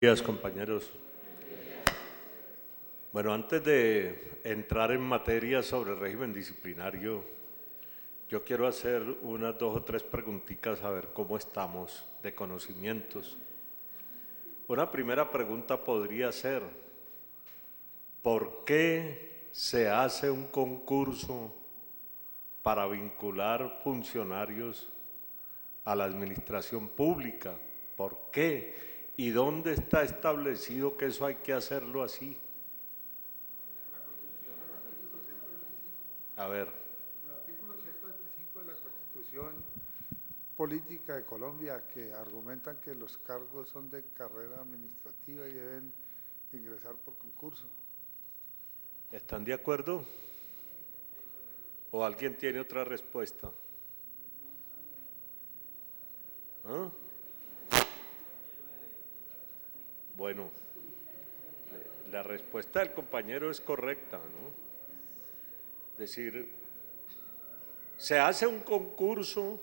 Días, compañeros. Bueno, antes de entrar en materia sobre el régimen disciplinario, yo quiero hacer unas 2 o 3 preguntitas a ver cómo estamos de conocimientos. Una primera pregunta podría ser, ¿por qué se hace un concurso para vincular funcionarios a la administración pública? ¿Por qué? ¿Y dónde está establecido que eso hay que hacerlo así? A ver. El artículo 125 de la Constitución Política de Colombia, que argumentan que los cargos son de carrera administrativa y deben ingresar por concurso. ¿Están de acuerdo? ¿O alguien tiene otra respuesta? ¿Ah? Bueno, la respuesta del compañero es correcta, ¿no? Es decir, se hace un concurso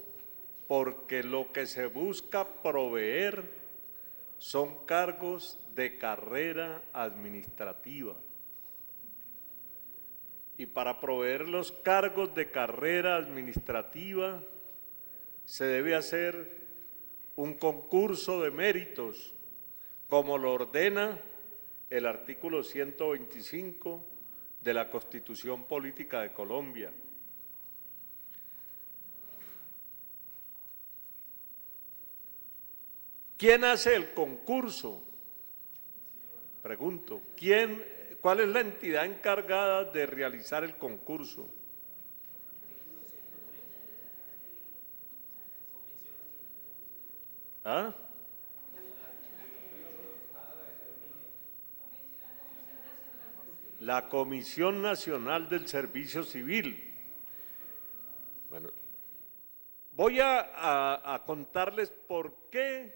porque lo que se busca proveer son cargos de carrera administrativa. Y para proveer los cargos de carrera administrativa se debe hacer un concurso de méritos, como lo ordena el artículo 125 de la Constitución Política de Colombia. ¿Quién hace el concurso? Pregunto, ¿cuál es la entidad encargada de realizar el concurso? ¿Ah? La Comisión Nacional del Servicio Civil. Bueno, voy a contarles por qué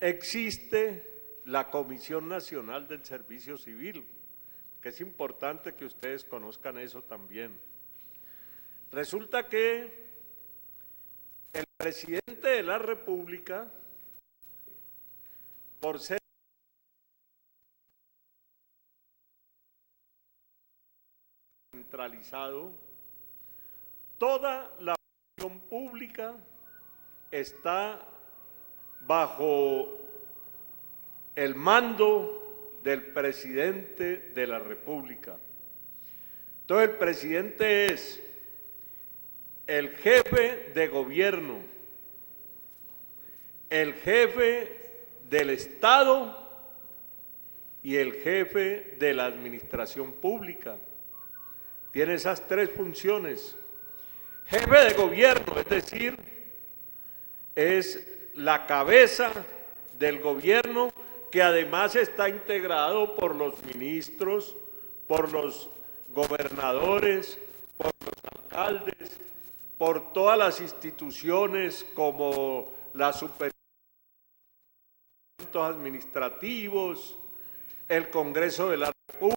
existe la Comisión Nacional del Servicio Civil, que es importante que ustedes conozcan eso también. Resulta que el presidente de la República, por ser centralizado, toda la función pública está bajo el mando del presidente de la República. Entonces el presidente es el jefe de gobierno, el jefe del Estado y el jefe de la administración pública. Tiene esas 3 funciones. Jefe de gobierno, es decir, es la cabeza del gobierno, que además está integrado por los ministros, por los gobernadores, por los alcaldes, por todas las instituciones como la Superintendencia administrativos, el Congreso de la República,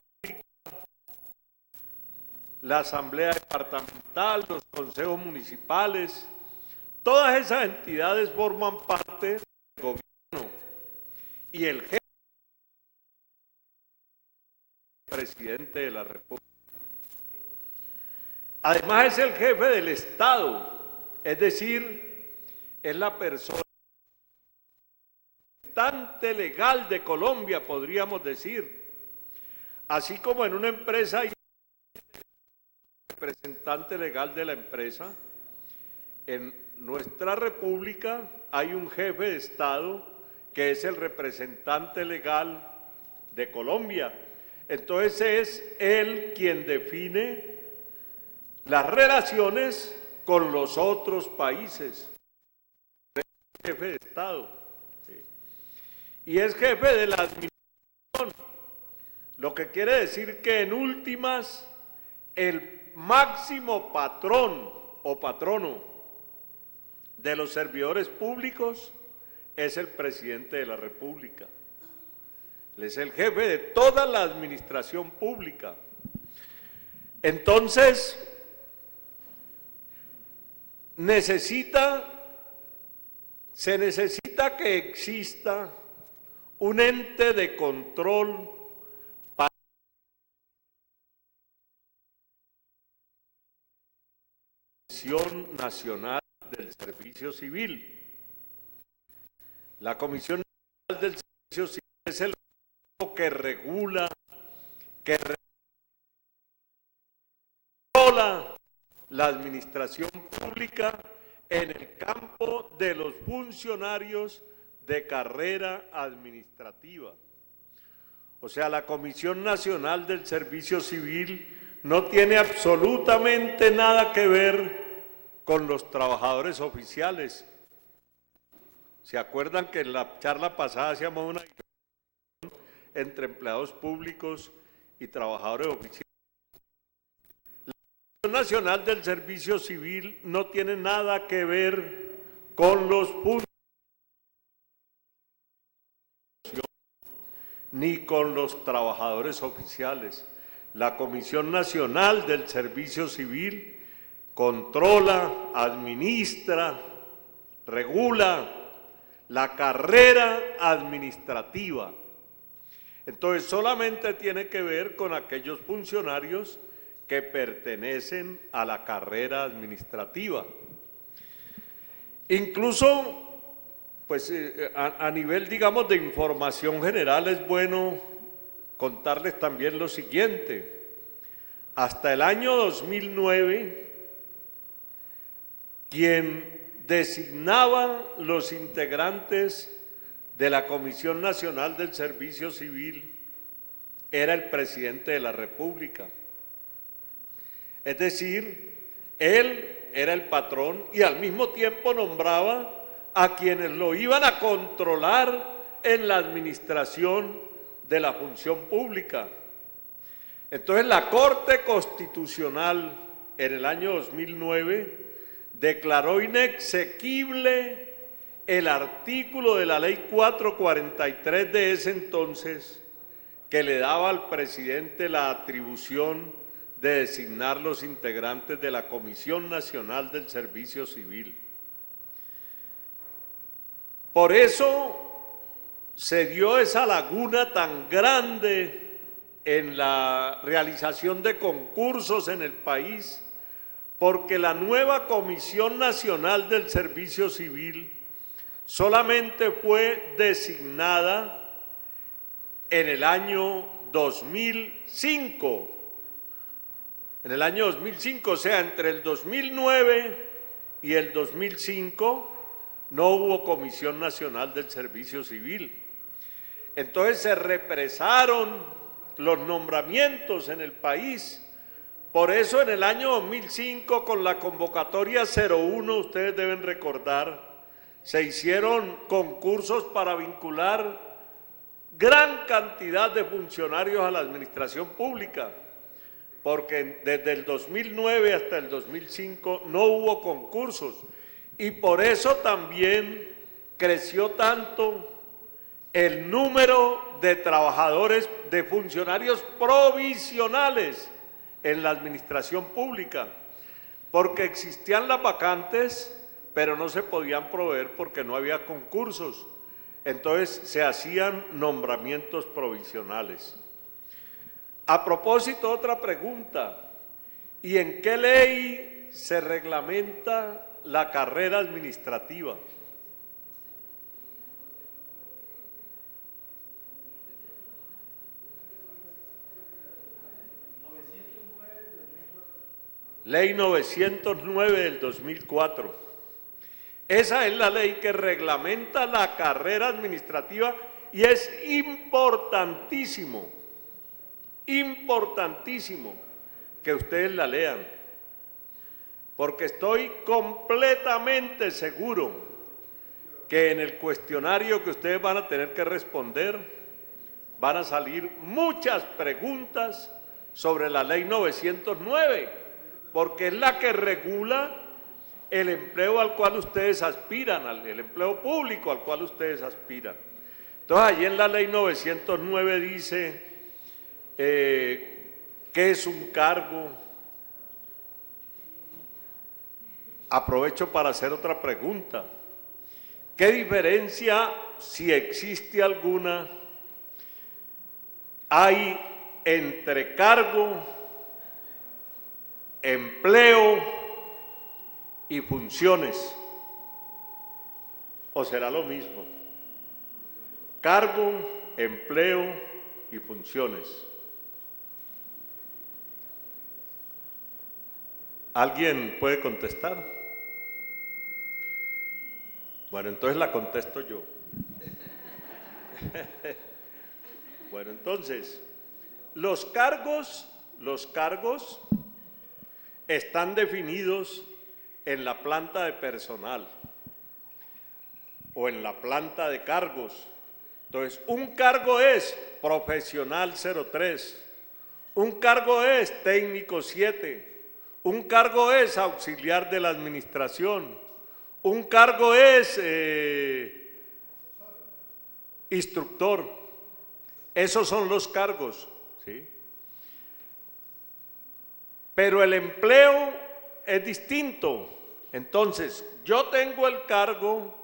la Asamblea Departamental, los consejos municipales. Todas esas entidades forman parte del gobierno y el jefe es el presidente de la República. Además es el jefe del Estado, es decir, es la persona representante legal de Colombia, podríamos decir. Así como en una empresa hay un representante legal de la empresa, en nuestra república hay un jefe de Estado que es el representante legal de Colombia. Entonces es él quien define las relaciones con los otros países. Es jefe de Estado. ¿Sí? Y es jefe de la administración, lo que quiere decir que en últimas el máximo patrón o patrono de los servidores públicos es el presidente de la República. Él es el jefe de toda la administración pública. Entonces, se necesita que exista un ente de control para la Comisión Nacional del Servicio Civil. La Comisión Nacional del Servicio Civil es el organismo que regula, que controla la administración pública en el campo de los funcionarios de carrera administrativa. O sea, la Comisión Nacional del Servicio Civil no tiene absolutamente nada que ver con los trabajadores oficiales. ¿Se acuerdan que en la charla pasada hacíamos una diferencia entre empleados públicos y trabajadores oficiales? La Comisión Nacional del Servicio Civil no tiene nada que ver con los funcionarios ni con los trabajadores oficiales. La Comisión Nacional del Servicio Civil controla, administra, regula la carrera administrativa. Entonces, solamente tiene que ver con aquellos funcionarios que pertenecen a la carrera administrativa. Incluso, pues a nivel, digamos, de información general es bueno contarles también lo siguiente. Hasta el año 2009, quien designaba los integrantes de la Comisión Nacional del Servicio Civil era el presidente de la República. Es decir, él era el patrón y al mismo tiempo nombraba a quienes lo iban a controlar en la administración de la función pública. Entonces la Corte Constitucional en el año 2009 declaró inexequible el artículo de la Ley 443 de ese entonces que le daba al presidente la atribución de designar los integrantes de la Comisión Nacional del Servicio Civil. Por eso se dio esa laguna tan grande en la realización de concursos en el país, porque la nueva Comisión Nacional del Servicio Civil solamente fue designada en el año 2005. En el año 2005, o sea, entre el 2009 y el 2005, no hubo Comisión Nacional del Servicio Civil. Entonces se represaron los nombramientos en el país. Por eso en el año 2005, con la convocatoria 01, ustedes deben recordar, se hicieron concursos para vincular gran cantidad de funcionarios a la administración pública, porque desde el 2009 hasta el 2005 no hubo concursos. Y por eso también creció tanto el número de trabajadores, de funcionarios provisionales en la administración pública, porque existían las vacantes, pero no se podían proveer porque no había concursos. Entonces se hacían nombramientos provisionales. A propósito, otra pregunta: ¿y en qué ley se reglamenta la carrera administrativa? Ley 909 del 2004. Esa es la ley que reglamenta la carrera administrativa y es importantísimo, importantísimo que ustedes la lean, porque estoy completamente seguro que en el cuestionario que ustedes van a tener que responder van a salir muchas preguntas sobre la ley 909, porque es la que regula el empleo al cual ustedes aspiran, el empleo público al cual ustedes aspiran. Entonces, allí en la ley 909 dice qué es un cargo. Aprovecho para hacer otra pregunta. ¿Qué diferencia, si existe alguna, hay entre cargo, empleo y funciones? ¿O será lo mismo? Cargo, empleo y funciones. ¿Alguien puede contestar? Bueno, entonces la contesto yo. Bueno, entonces, los cargos están definidos en la planta de personal o en la planta de cargos. Entonces, un cargo es profesional 03, un cargo es técnico 7, un cargo es auxiliar de la administración, un cargo es instructor. Esos son los cargos, ¿sí? Pero el empleo es distinto. Entonces, yo tengo el cargo,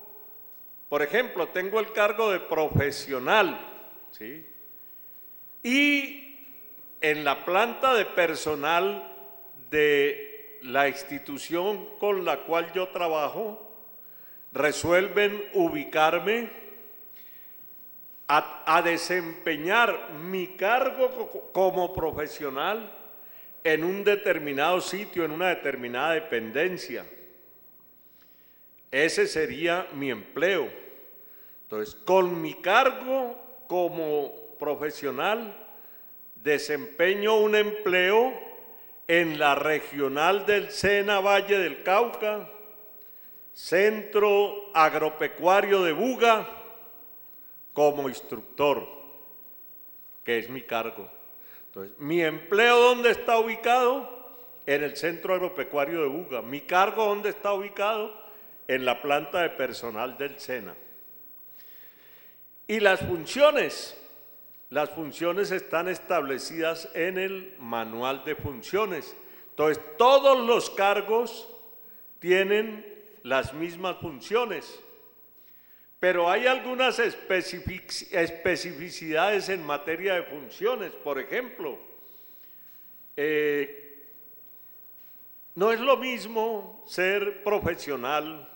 por ejemplo, tengo el cargo de profesional, ¿sí? Y en la planta de personal de la institución con la cual yo trabajo, resuelven ubicarme a desempeñar mi cargo como profesional en un determinado sitio, en una determinada dependencia. Ese sería mi empleo. Entonces, con mi cargo como profesional, desempeño un empleo en la regional del Sena Valle del Cauca, Centro Agropecuario de Buga, como instructor, que es mi cargo. Entonces, mi empleo, ¿dónde está ubicado? En el Centro Agropecuario de Buga. Mi cargo, ¿dónde está ubicado? En la planta de personal del SENA. Y las funciones están establecidas en el manual de funciones. Entonces, todos los cargos tienen las mismas funciones, pero hay algunas especificidades en materia de funciones. Por ejemplo, no es lo mismo ser profesional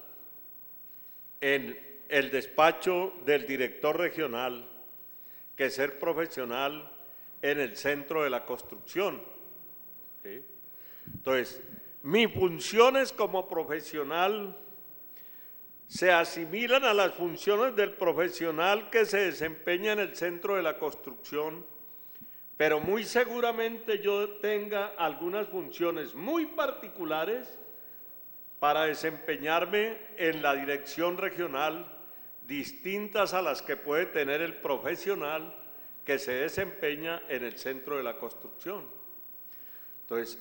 en el despacho del director regional que ser profesional en el centro de la construcción, ¿sí? Entonces, mis funciones como profesional se asimilan a las funciones del profesional que se desempeña en el centro de la construcción, pero muy seguramente yo tenga algunas funciones muy particulares para desempeñarme en la dirección regional, distintas a las que puede tener el profesional que se desempeña en el centro de la construcción. Entonces,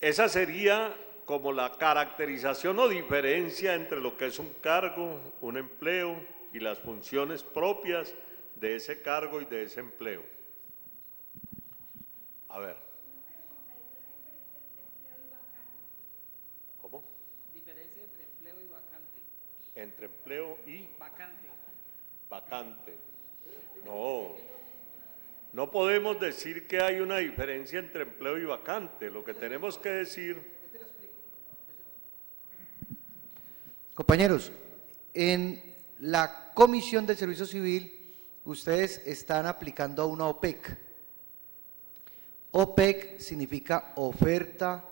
esa sería como la caracterización o diferencia entre lo que es un cargo, un empleo y las funciones propias de ese cargo y de ese empleo. A ver. ¿Cómo? Diferencia entre empleo y vacante. Entre empleo y vacante. Vacante. No podemos decir que hay una diferencia entre empleo y vacante. Lo que tenemos que decir... Compañeros, en la Comisión del Servicio Civil, ustedes están aplicando una OPEC. OPEC significa Oferta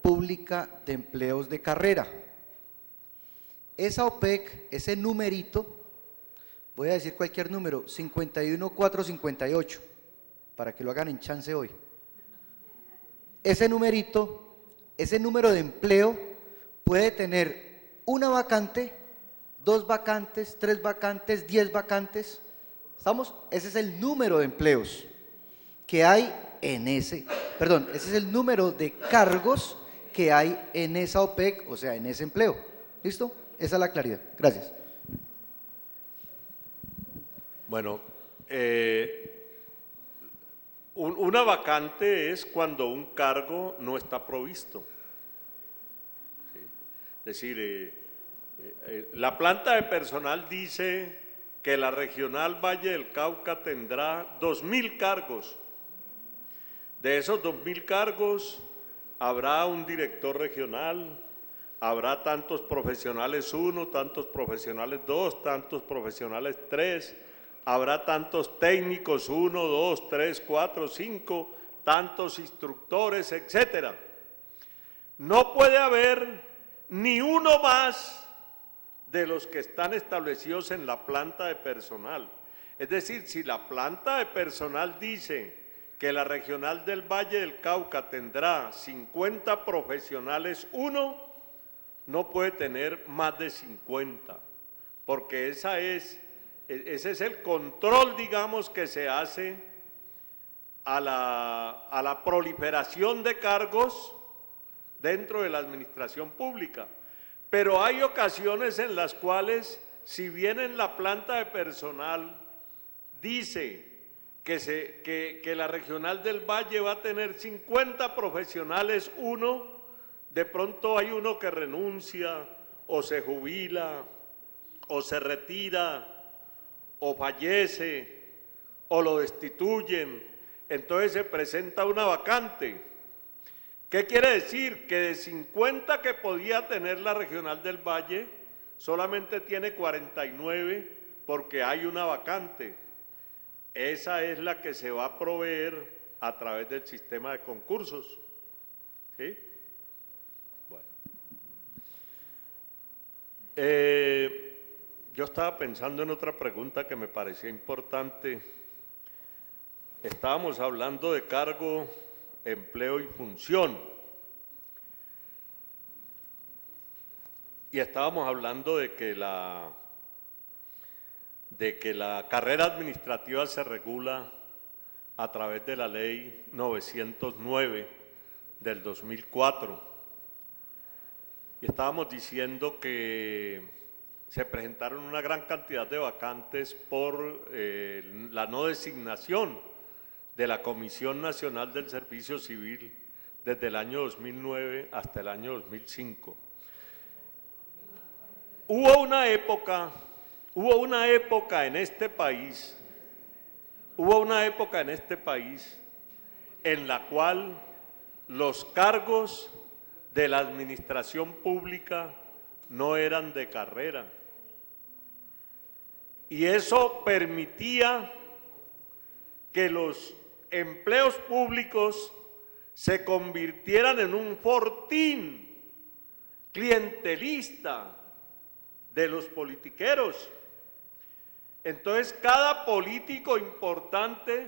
Pública de Empleos de Carrera. Esa OPEC, ese numerito, voy a decir cualquier número, 51458, para que lo hagan en chance hoy. Ese numerito, ese número de empleo puede tener una vacante, 2 vacantes, 3 vacantes, 10 vacantes. ¿Estamos? Ese es el número de empleos que hay en ese es el número de cargos que hay en esa OPEC, o sea, en ese empleo. ¿Listo? Esa es la claridad. Gracias. Bueno, una vacante es cuando un cargo no está provisto. ¿Sí? Es decir, La planta de personal dice que la regional Valle del Cauca tendrá 2.000 cargos. De esos 2.000 cargos habrá un director regional, habrá tantos profesionales 1, tantos profesionales 2, tantos profesionales 3, habrá tantos técnicos 1, 2, 3, 4, 5, tantos instructores, etcétera. No puede haber ni uno más de los que están establecidos en la planta de personal. Es decir, si la planta de personal dice que la regional del Valle del Cauca tendrá 50 profesionales 1, no puede tener más de 50, porque ese es el control, digamos, que se hace a la proliferación de cargos dentro de la administración pública. Pero hay ocasiones en las cuales, si bien en la planta de personal dice que la regional del Valle va a tener 50 profesionales 1, de pronto hay uno que renuncia, o se jubila, o se retira, o fallece, o lo destituyen, entonces se presenta una vacante. ¿Qué quiere decir? Que de 50 que podía tener la regional del Valle, solamente tiene 49 porque hay una vacante. Esa es la que se va a proveer a través del sistema de concursos. ¿Sí? Bueno. Yo estaba pensando en otra pregunta que me parecía importante. Estábamos hablando de cargo, empleo y función. Y estábamos hablando de que la carrera administrativa se regula a través de la ley 909 del 2004. Y estábamos diciendo que se presentaron una gran cantidad de vacantes por la no designación de la Comisión Nacional del Servicio Civil desde el año 2009 hasta el año 2005. Hubo una época en este país en la cual los cargos de la administración pública no eran de carrera. Y eso permitía que los empleos públicos se convirtieran en un fortín clientelista de los politiqueros. Entonces, cada político importante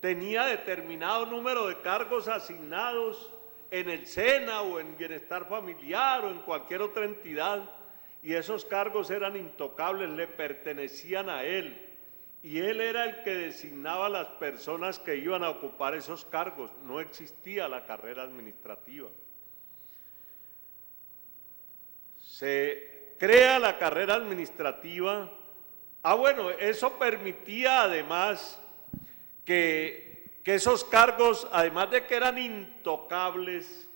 tenía determinado número de cargos asignados en el SENA o en Bienestar Familiar o en cualquier otra entidad, y esos cargos eran intocables, le pertenecían a él, y él era el que designaba a las personas que iban a ocupar esos cargos. No existía la carrera administrativa. Se crea la carrera administrativa. Bueno, eso permitía además que esos cargos, además de que eran intocables,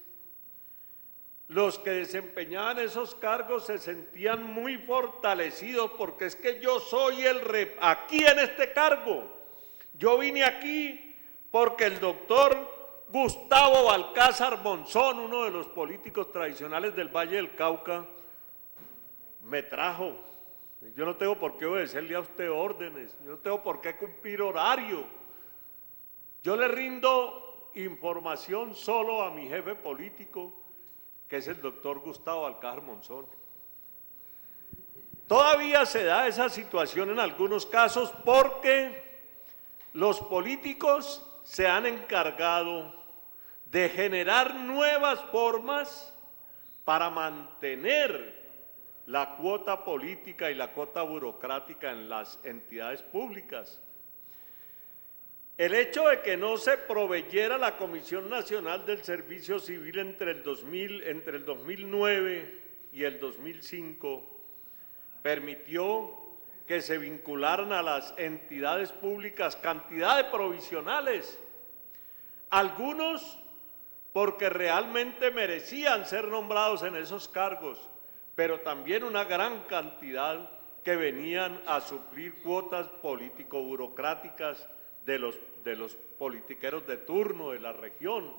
los que desempeñaban esos cargos se sentían muy fortalecidos, porque es que yo soy el aquí en este cargo. Yo vine aquí porque el doctor Gustavo Balcázar Monzón, uno de los políticos tradicionales del Valle del Cauca, me trajo. Yo no tengo por qué obedecerle a usted órdenes, yo no tengo por qué cumplir horario. Yo le rindo información solo a mi jefe político, que es el doctor Gustavo Balcázar Monzón. Todavía se da esa situación en algunos casos porque los políticos se han encargado de generar nuevas formas para mantener la cuota política y la cuota burocrática en las entidades públicas. El hecho de que no se proveyera la Comisión Nacional del Servicio Civil entre el 2009 y el 2005 permitió que se vincularan a las entidades públicas cantidad de provisionales, algunos porque realmente merecían ser nombrados en esos cargos, pero también una gran cantidad que venían a suplir cuotas político-burocráticas de los politiqueros de turno de la región.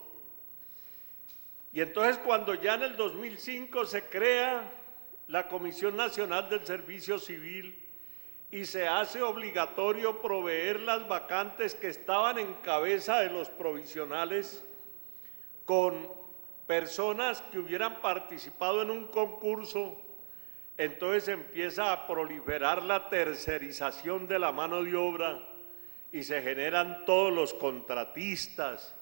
Y entonces cuando ya en el 2005 se crea la Comisión Nacional del Servicio Civil y se hace obligatorio proveer las vacantes que estaban en cabeza de los provisionales con personas que hubieran participado en un concurso, entonces empieza a proliferar la tercerización de la mano de obra y se generan todos los contratistas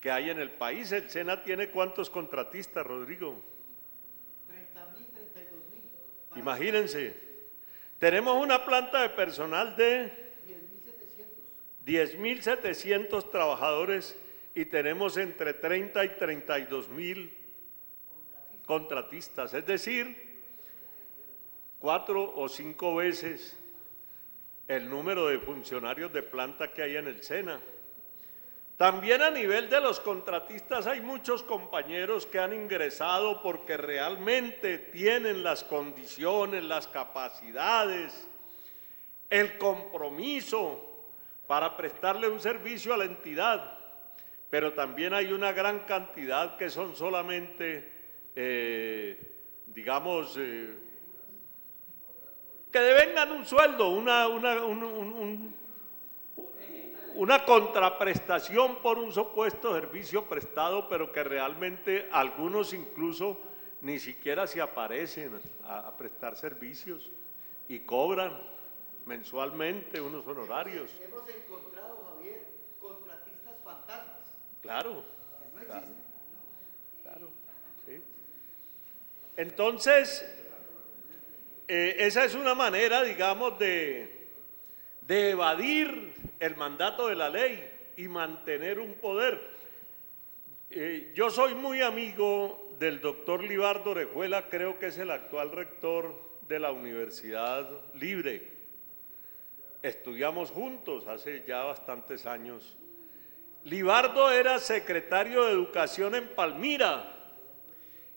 que hay en el país. ¿El SENA tiene cuántos contratistas, Rodrigo? 30.000, 32.000. Imagínense, tenemos una planta de personal de 10.700 trabajadores y tenemos entre 30 y 32.000 contratistas, es decir, 4 o 5 veces el número de funcionarios de planta que hay en el SENA. También a nivel de los contratistas hay muchos compañeros que han ingresado porque realmente tienen las condiciones, las capacidades, el compromiso para prestarle un servicio a la entidad, pero también hay una gran cantidad que son solamente, digamos, que devengan un sueldo, una contraprestación por un supuesto servicio prestado, pero que realmente algunos incluso ni siquiera se aparecen a prestar servicios y cobran mensualmente unos honorarios. Hemos encontrado, Javier, contratistas fantasmas. Claro, claro, sí. Entonces, esa es una manera, digamos, de evadir el mandato de la ley y mantener un poder. Yo soy muy amigo del doctor Libardo Orejuela, creo que es el actual rector de la Universidad Libre. Estudiamos juntos hace ya bastantes años. Libardo era secretario de Educación en Palmira.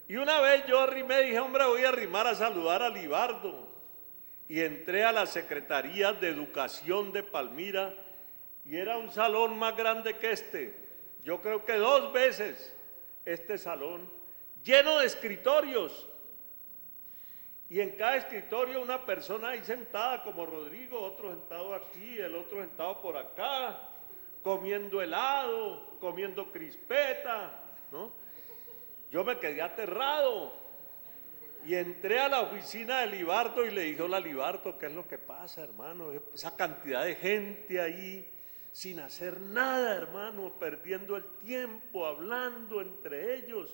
Y una vez yo arrimé, dije, hombre, voy a arrimar a saludar a Libardo. Y entré a la Secretaría de Educación de Palmira y era un salón más grande que este. Yo creo que 2 veces este salón, lleno de escritorios. Y en cada escritorio una persona ahí sentada como Rodrigo, otro sentado aquí, el otro sentado por acá, comiendo helado, comiendo crispeta, ¿no? Yo me quedé aterrado y entré a la oficina de Libardo y le dije, hola Libardo, ¿qué es lo que pasa, hermano? Esa cantidad de gente ahí sin hacer nada, hermano, perdiendo el tiempo, hablando entre ellos.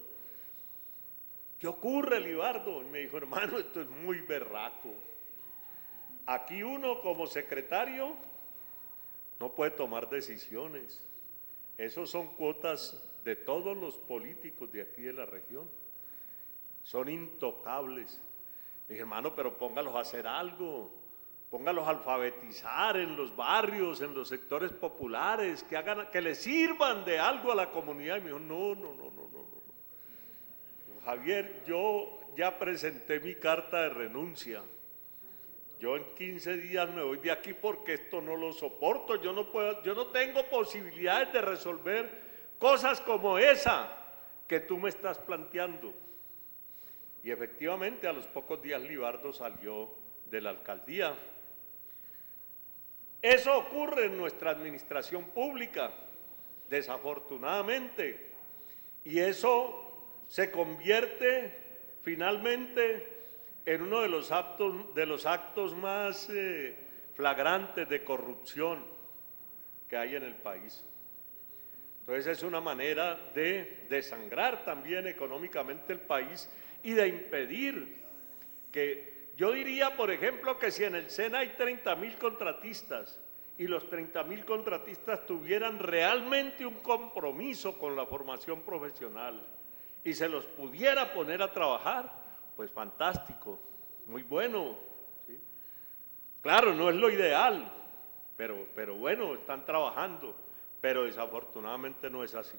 ¿Qué ocurre, Libardo? Y me dijo, hermano, esto es muy berraco. Aquí uno como secretario no puede tomar decisiones. Esos son cuotas de todos los políticos de aquí de la región. Son intocables. Dije, hermano, pero póngalos a hacer algo. Póngalos a alfabetizar en los barrios, en los sectores populares, que les sirvan de algo a la comunidad. Y me dijo, no. Javier, yo ya presenté mi carta de renuncia. Yo en 15 días me voy de aquí porque esto no lo soporto. Yo no tengo posibilidades de resolver cosas como esa que tú me estás planteando. Y efectivamente a los pocos días Libardo salió de la alcaldía. Eso ocurre en nuestra administración pública, desafortunadamente, y eso se convierte finalmente en uno de los actos más flagrantes de corrupción que hay en el país. Entonces es una manera de desangrar también económicamente el país y de impedir que, yo diría, por ejemplo, que si en el SENA hay 30.000 contratistas y los 30.000 contratistas tuvieran realmente un compromiso con la formación profesional y se los pudiera poner a trabajar, pues fantástico, muy bueno, ¿sí? Claro, no es lo ideal, pero bueno, están trabajando, pero desafortunadamente no es así.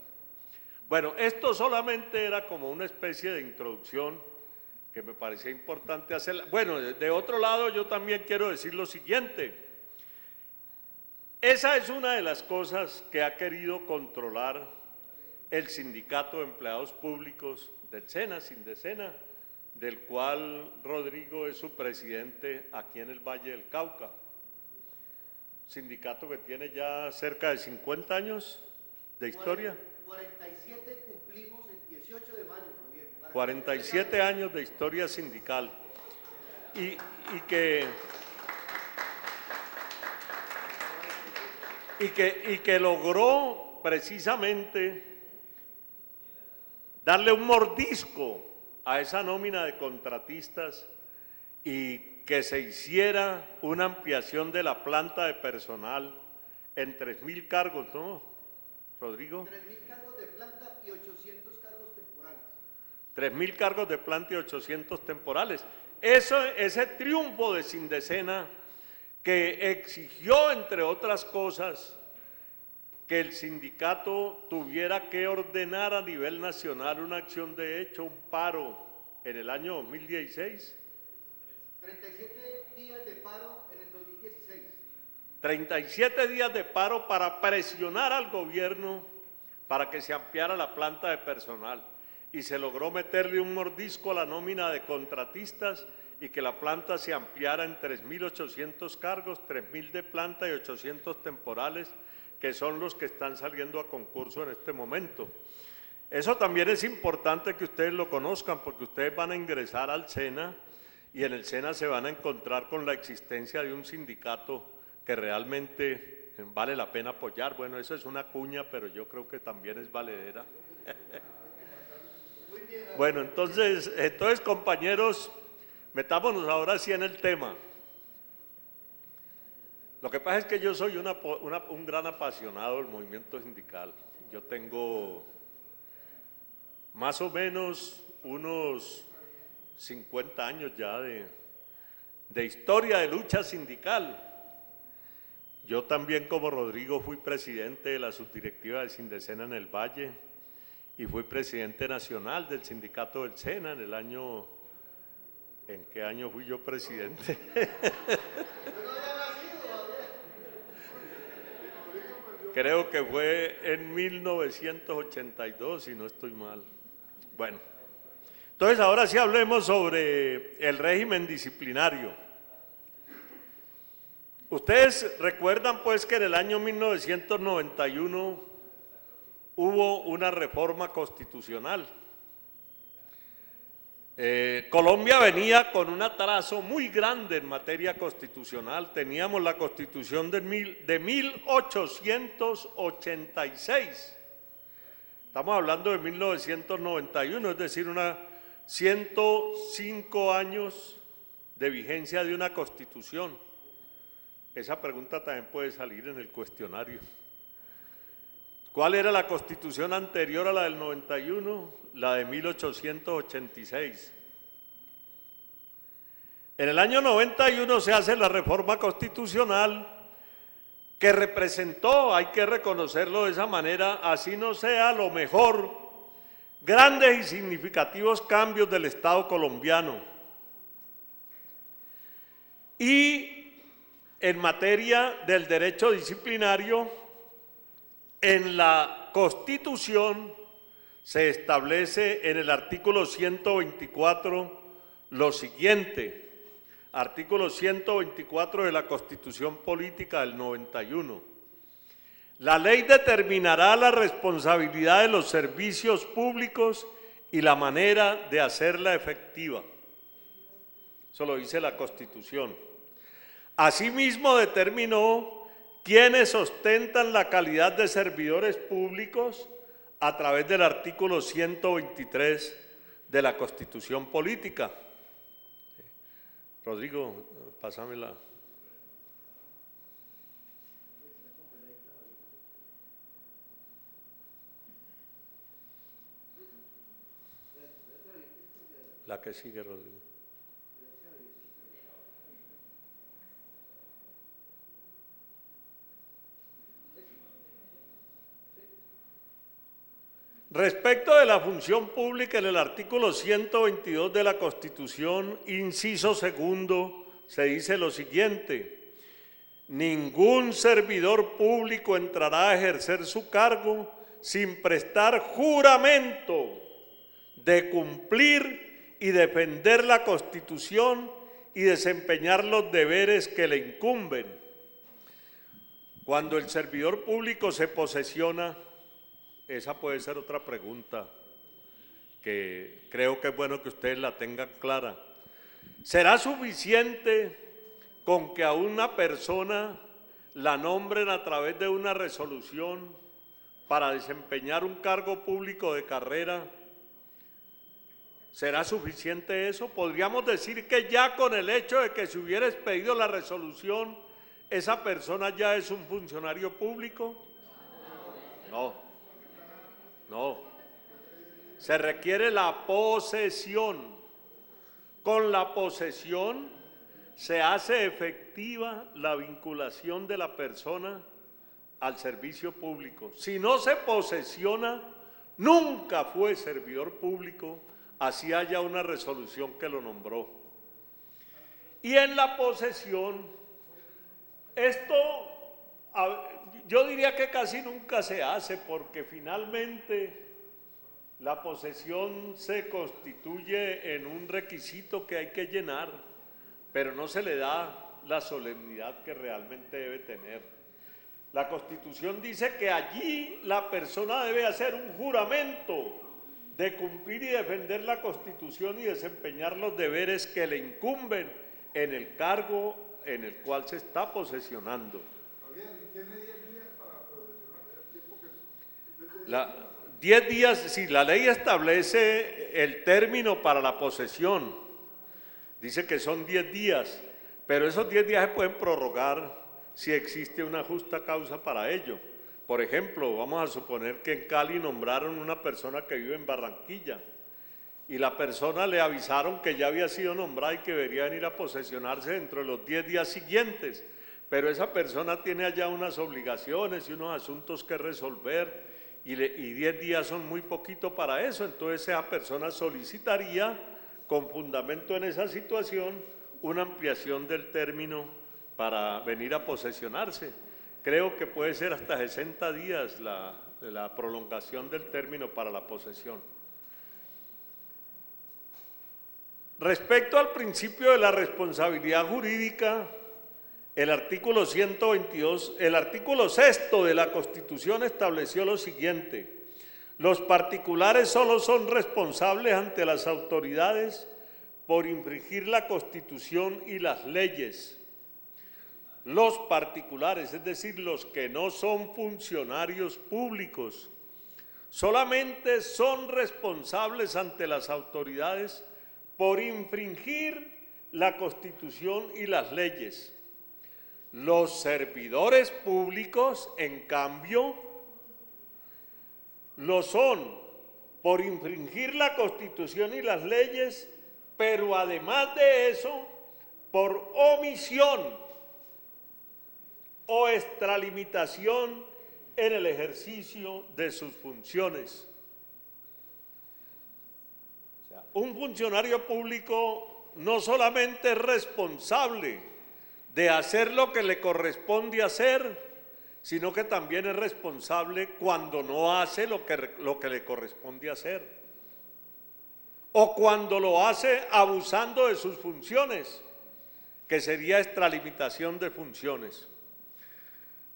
Bueno, esto solamente era como una especie de introducción que me parecía importante hacerla. Bueno, de otro lado yo también quiero decir lo siguiente. Esa es una de las cosas que ha querido controlar el Sindicato de Empleados Públicos del SENA, Sindecena, del cual Rodrigo es su presidente aquí en el Valle del Cauca. Sindicato que tiene ya cerca de 50 años de historia. 47 cumplimos el 18 de mayo. 47 años de historia sindical. Y que logró precisamente darle un mordisco a esa nómina de contratistas y que se hiciera una ampliación de la planta de personal en 3.000 cargos, ¿no, Rodrigo? 3.000 cargos de planta y 800 cargos temporales. 3.000 cargos de planta y 800 temporales. Ese triunfo de Sindecena que exigió, entre otras cosas, que el sindicato tuviera que ordenar a nivel nacional una acción de hecho, un paro en el año 2016. 37 días de paro en el 2016. 37 días de paro para presionar al gobierno para que se ampliara la planta de personal. Y se logró meterle un mordisco a la nómina de contratistas y que la planta se ampliara en 3.800 cargos, 3.000 de planta y 800 temporales, que son los que están saliendo a concurso en este momento. Eso también es importante que ustedes lo conozcan, porque ustedes van a ingresar al SENA y en el SENA se van a encontrar con la existencia de un sindicato que realmente vale la pena apoyar. Bueno, eso es una cuña, pero yo creo que también es valedera. Bueno, entonces, compañeros, metámonos ahora sí en el tema. Lo que pasa es que yo soy un gran apasionado del movimiento sindical. Yo tengo más o menos unos 50 años ya de historia de lucha sindical. Yo también, como Rodrigo, fui presidente de la subdirectiva de Sindecena en el Valle y fui presidente nacional del sindicato del SENA en el año... ¿En qué año fui yo presidente? Creo que fue en 1982, si no estoy mal. Bueno, entonces ahora sí hablemos sobre el régimen disciplinario. Ustedes recuerdan pues que en el año 1991 hubo una reforma constitucional. Colombia venía con un atraso muy grande en materia constitucional. Teníamos la Constitución de 1886. Estamos hablando de 1991, es decir, 105 años de vigencia de una Constitución. Esa pregunta también puede salir en el cuestionario. ¿Cuál era la Constitución anterior a la del 91? La de 1886. En el año 91 se hace la reforma constitucional que representó, hay que reconocerlo de esa manera, así no sea lo mejor, grandes y significativos cambios del Estado colombiano. Y en materia del derecho disciplinario, en la Constitución se establece en el artículo 124 lo siguiente, artículo 124 de la Constitución Política del 91. La ley determinará la responsabilidad de los servicios públicos y la manera de hacerla efectiva. Eso lo dice la Constitución. Asimismo determinó quienes ostentan la calidad de servidores públicos a través del artículo 123 de la Constitución Política. Rodrigo, pásamela. La que sigue, Rodrigo. Respecto de la función pública, en el artículo 122 de la Constitución, inciso segundo, se dice lo siguiente: ningún servidor público entrará a ejercer su cargo sin prestar juramento de cumplir y defender la Constitución y desempeñar los deberes que le incumben. Cuando el servidor público se posesiona, esa puede ser otra pregunta que creo que es bueno que ustedes la tengan clara. ¿Será suficiente con que a una persona la nombren a través de una resolución para desempeñar un cargo público de carrera? ¿Será suficiente eso? ¿Podríamos decir que ya con el hecho de que se hubiera expedido la resolución, esa persona ya es un funcionario público? No. Se requiere la posesión. Con la posesión se hace efectiva la vinculación de la persona al servicio público. Si no se posesiona, nunca fue servidor público, así haya una resolución que lo nombró. Y en la posesión, esto yo diría que casi nunca se hace, porque finalmente la posesión se constituye en un requisito que hay que llenar, pero no se le da la solemnidad que realmente debe tener. La Constitución dice que allí la persona debe hacer un juramento de cumplir y defender la Constitución y desempeñar los deberes que le incumben en el cargo en el cual se está posesionando. ¿Tiene 10 días para posesionar el tiempo que... 10 días, si la ley establece el término para la posesión, dice que son 10 días, pero esos 10 días se pueden prorrogar si existe una justa causa para ello. Por ejemplo, vamos a suponer que en Cali nombraron una persona que vive en Barranquilla y la persona le avisaron que ya había sido nombrada y que debería venir a posesionarse dentro de los 10 días siguientes, pero esa persona tiene allá unas obligaciones y unos asuntos que resolver y 10 días son muy poquito para eso. Entonces esa persona solicitaría, con fundamento en esa situación, una ampliación del término para venir a posesionarse. Creo que puede ser hasta 60 días la prolongación del término para la posesión. Respecto al principio de la responsabilidad jurídica, el artículo 122, el artículo 6º de la Constitución estableció lo siguiente: los particulares solo son responsables ante las autoridades por infringir la Constitución y las leyes. Los particulares, es decir, los que no son funcionarios públicos, solamente son responsables ante las autoridades por infringir la Constitución y las leyes. Los servidores públicos, en cambio, lo son por infringir la Constitución y las leyes, pero además de eso, por omisión o extralimitación en el ejercicio de sus funciones. O sea, un funcionario público no solamente es responsable de hacer lo que le corresponde hacer, sino que también es responsable cuando no hace lo que le corresponde hacer, o cuando lo hace abusando de sus funciones, que sería extralimitación de funciones.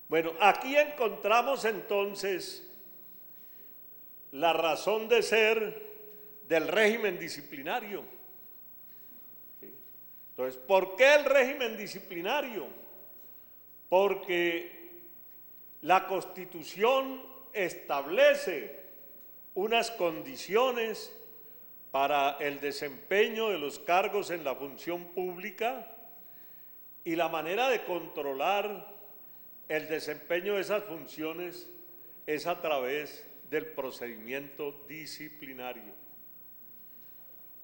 Bueno, aquí encontramos entonces la razón de ser del régimen disciplinario. Entonces, ¿por qué el régimen disciplinario? Porque la Constitución establece unas condiciones para el desempeño de los cargos en la función pública y la manera de controlar el desempeño de esas funciones es a través del procedimiento disciplinario.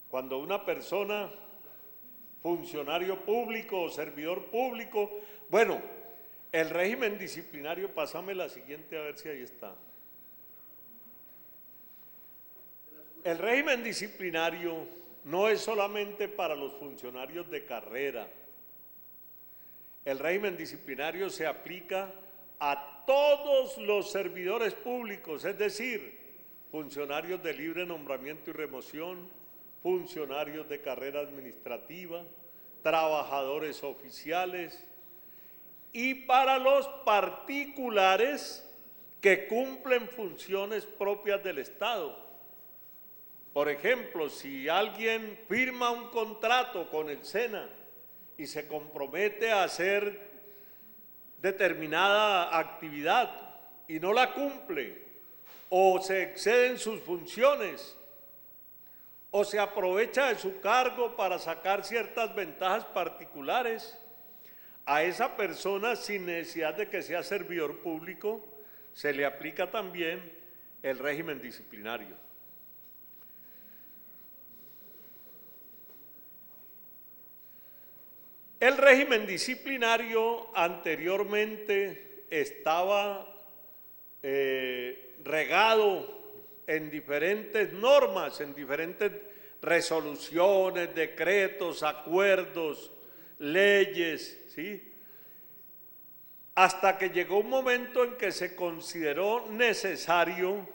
Cuando una persona, funcionario público o servidor público, bueno, el régimen disciplinario, pásame la siguiente a ver si ahí está. El régimen disciplinario no es solamente para los funcionarios de carrera. El régimen disciplinario se aplica a todos los servidores públicos, es decir, funcionarios de libre nombramiento y remoción, funcionarios de carrera administrativa, trabajadores oficiales y para los particulares que cumplen funciones propias del Estado. Por ejemplo, si alguien firma un contrato con el SENA y se compromete a hacer determinada actividad y no la cumple, o se exceden sus funciones, o se aprovecha de su cargo para sacar ciertas ventajas particulares, a esa persona, sin necesidad de que sea servidor público, se le aplica también el régimen disciplinario. El régimen disciplinario anteriormente estaba regado en diferentes normas, en diferentes resoluciones, decretos, acuerdos, leyes, ¿sí? Hasta que llegó un momento en que se consideró necesario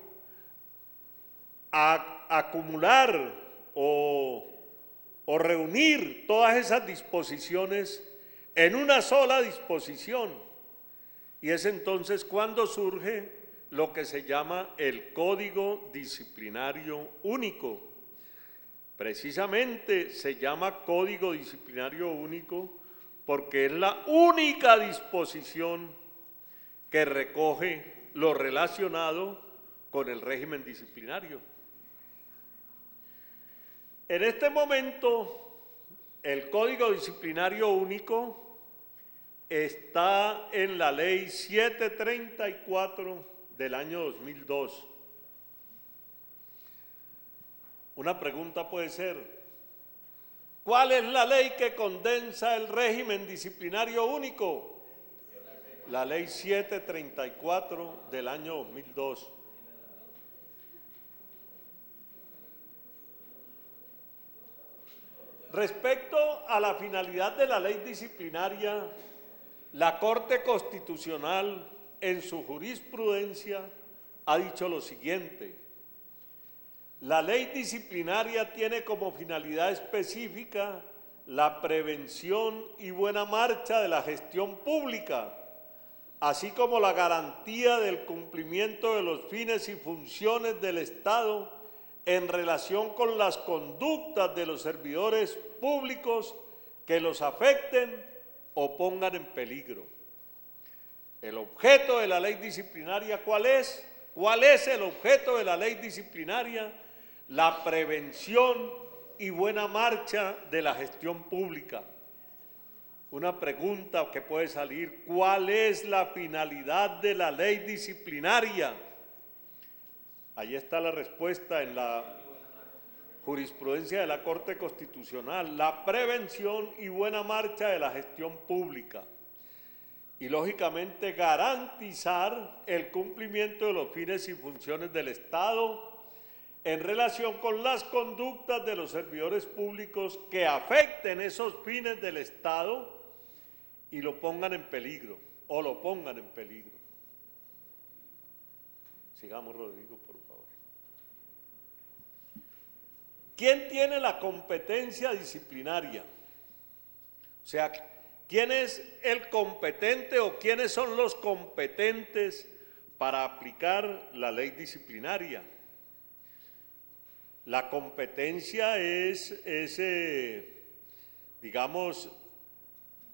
acumular o reunir todas esas disposiciones en una sola disposición. Y es entonces cuando surge lo que se llama el Código Disciplinario Único. Precisamente se llama Código Disciplinario Único porque es la única disposición que recoge lo relacionado con el régimen disciplinario. En este momento, el Código Disciplinario Único está en la Ley 734 del año 2002. Una pregunta puede ser, ¿cuál es la ley que condensa el régimen disciplinario único? La Ley 734 del año 2002. Respecto a la finalidad de la ley disciplinaria, la Corte Constitucional en su jurisprudencia ha dicho lo siguiente: la ley disciplinaria tiene como finalidad específica la prevención y buena marcha de la gestión pública, así como la garantía del cumplimiento de los fines y funciones del Estado en relación con las conductas de los servidores públicos que los afecten o pongan en peligro. El objeto de la ley disciplinaria, ¿cuál es? ¿Cuál es el objeto de la ley disciplinaria? La prevención y buena marcha de la gestión pública. Una pregunta que puede salir, ¿cuál es la finalidad de la ley disciplinaria? Ahí está la respuesta en la jurisprudencia de la Corte Constitucional: la prevención y buena marcha de la gestión pública. Y lógicamente garantizar el cumplimiento de los fines y funciones del Estado en relación con las conductas de los servidores públicos que afecten esos fines del Estado y lo pongan en peligro o lo pongan en peligro. Sigamos, Rodrigo, por favor. ¿Quién tiene la competencia disciplinaria? O sea, ¿quién es el competente o quiénes son los competentes para aplicar la ley disciplinaria? La competencia es digamos,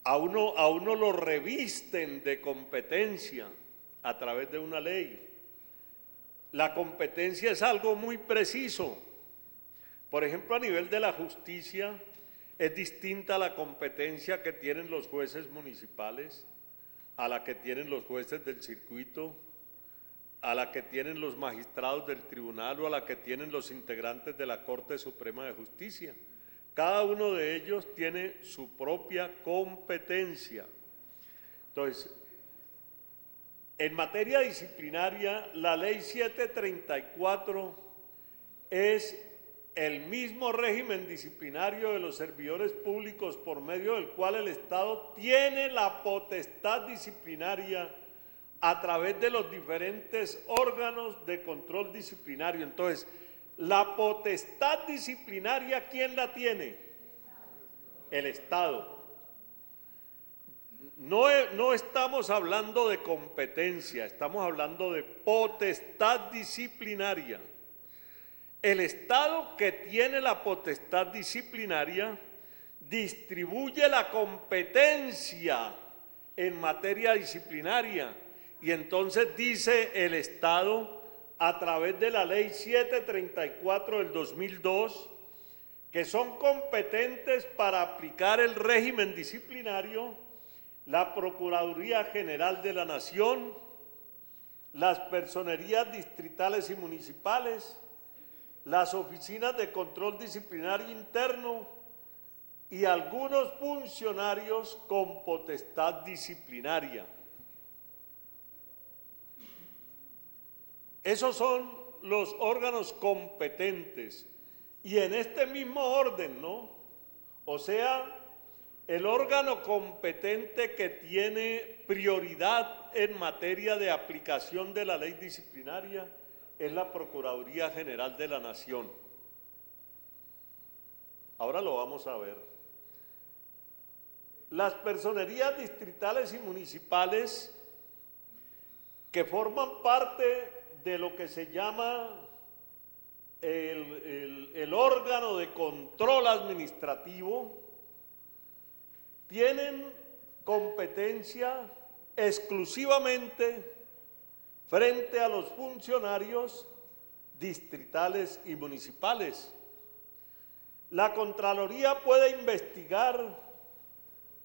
a uno lo revisten de competencia a través de una ley. La competencia es algo muy preciso. Por ejemplo, a nivel de la justicia es distinta la competencia que tienen los jueces municipales a la que tienen los jueces del circuito, a la que tienen los magistrados del tribunal o a la que tienen los integrantes de la Corte Suprema de Justicia. Cada uno de ellos tiene su propia competencia. Entonces, en materia disciplinaria, la Ley 734 es el mismo régimen disciplinario de los servidores públicos por medio del cual el Estado tiene la potestad disciplinaria a través de los diferentes órganos de control disciplinario. Entonces, la potestad disciplinaria, ¿quién la tiene? El Estado. No estamos hablando de competencia, estamos hablando de potestad disciplinaria. El Estado, que tiene la potestad disciplinaria, distribuye la competencia en materia disciplinaria, y entonces dice el Estado, a través de la Ley 734 del 2002, que son competentes para aplicar el régimen disciplinario la Procuraduría General de la Nación, las personerías distritales y municipales, las oficinas de control disciplinario interno y algunos funcionarios con potestad disciplinaria. Esos son los órganos competentes. Y en este mismo orden, ¿no? O sea, el órgano competente que tiene prioridad en materia de aplicación de la ley disciplinaria es la Procuraduría General de la Nación. Ahora lo vamos a ver. Las personerías distritales y municipales, que forman parte de lo que se llama el órgano de control administrativo, tienen competencia exclusivamente frente a los funcionarios distritales y municipales. La Contraloría puede investigar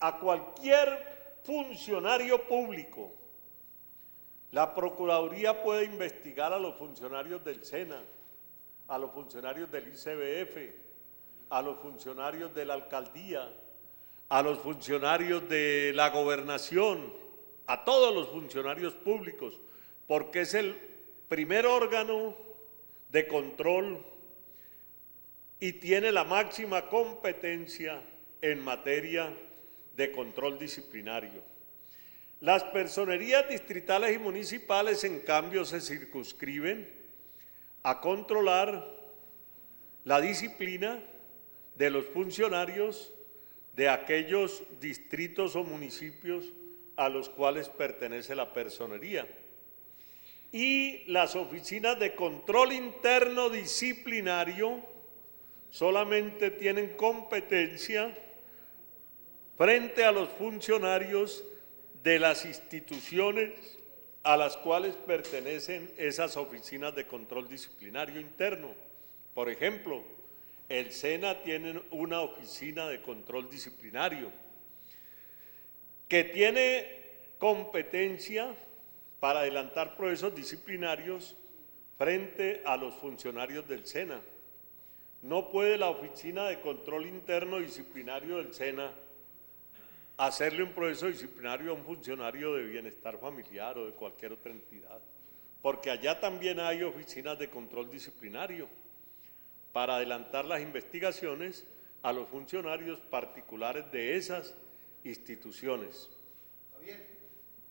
a cualquier funcionario público. La Procuraduría puede investigar a los funcionarios del SENA, a los funcionarios del ICBF, a los funcionarios de la alcaldía, a los funcionarios de la gobernación, a todos los funcionarios públicos, porque es el primer órgano de control y tiene la máxima competencia en materia de control disciplinario. Las personerías distritales y municipales, en cambio, se circunscriben a controlar la disciplina de los funcionarios de aquellos distritos o municipios a los cuales pertenece la personería. Y las oficinas de control interno disciplinario solamente tienen competencia frente a los funcionarios de las instituciones a las cuales pertenecen esas oficinas de control disciplinario interno. Por ejemplo, el SENA tiene una oficina de control disciplinario que tiene competencia para adelantar procesos disciplinarios frente a los funcionarios del SENA. No puede la oficina de control interno disciplinario del SENA hacerle un proceso disciplinario a un funcionario de bienestar familiar o de cualquier otra entidad, porque allá también hay oficinas de control disciplinario para adelantar las investigaciones a los funcionarios particulares de esas instituciones. Javier,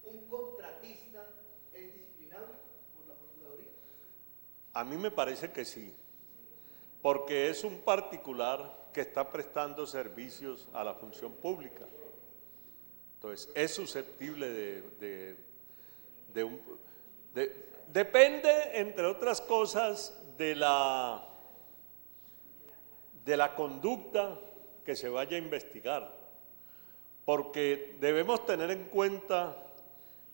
¿un contratista es disciplinable por la Procuraduría? A mí me parece que sí, porque es un particular que está prestando servicios a la función pública. Entonces, es susceptible depende, entre otras cosas, de la conducta que se vaya a investigar, porque debemos tener en cuenta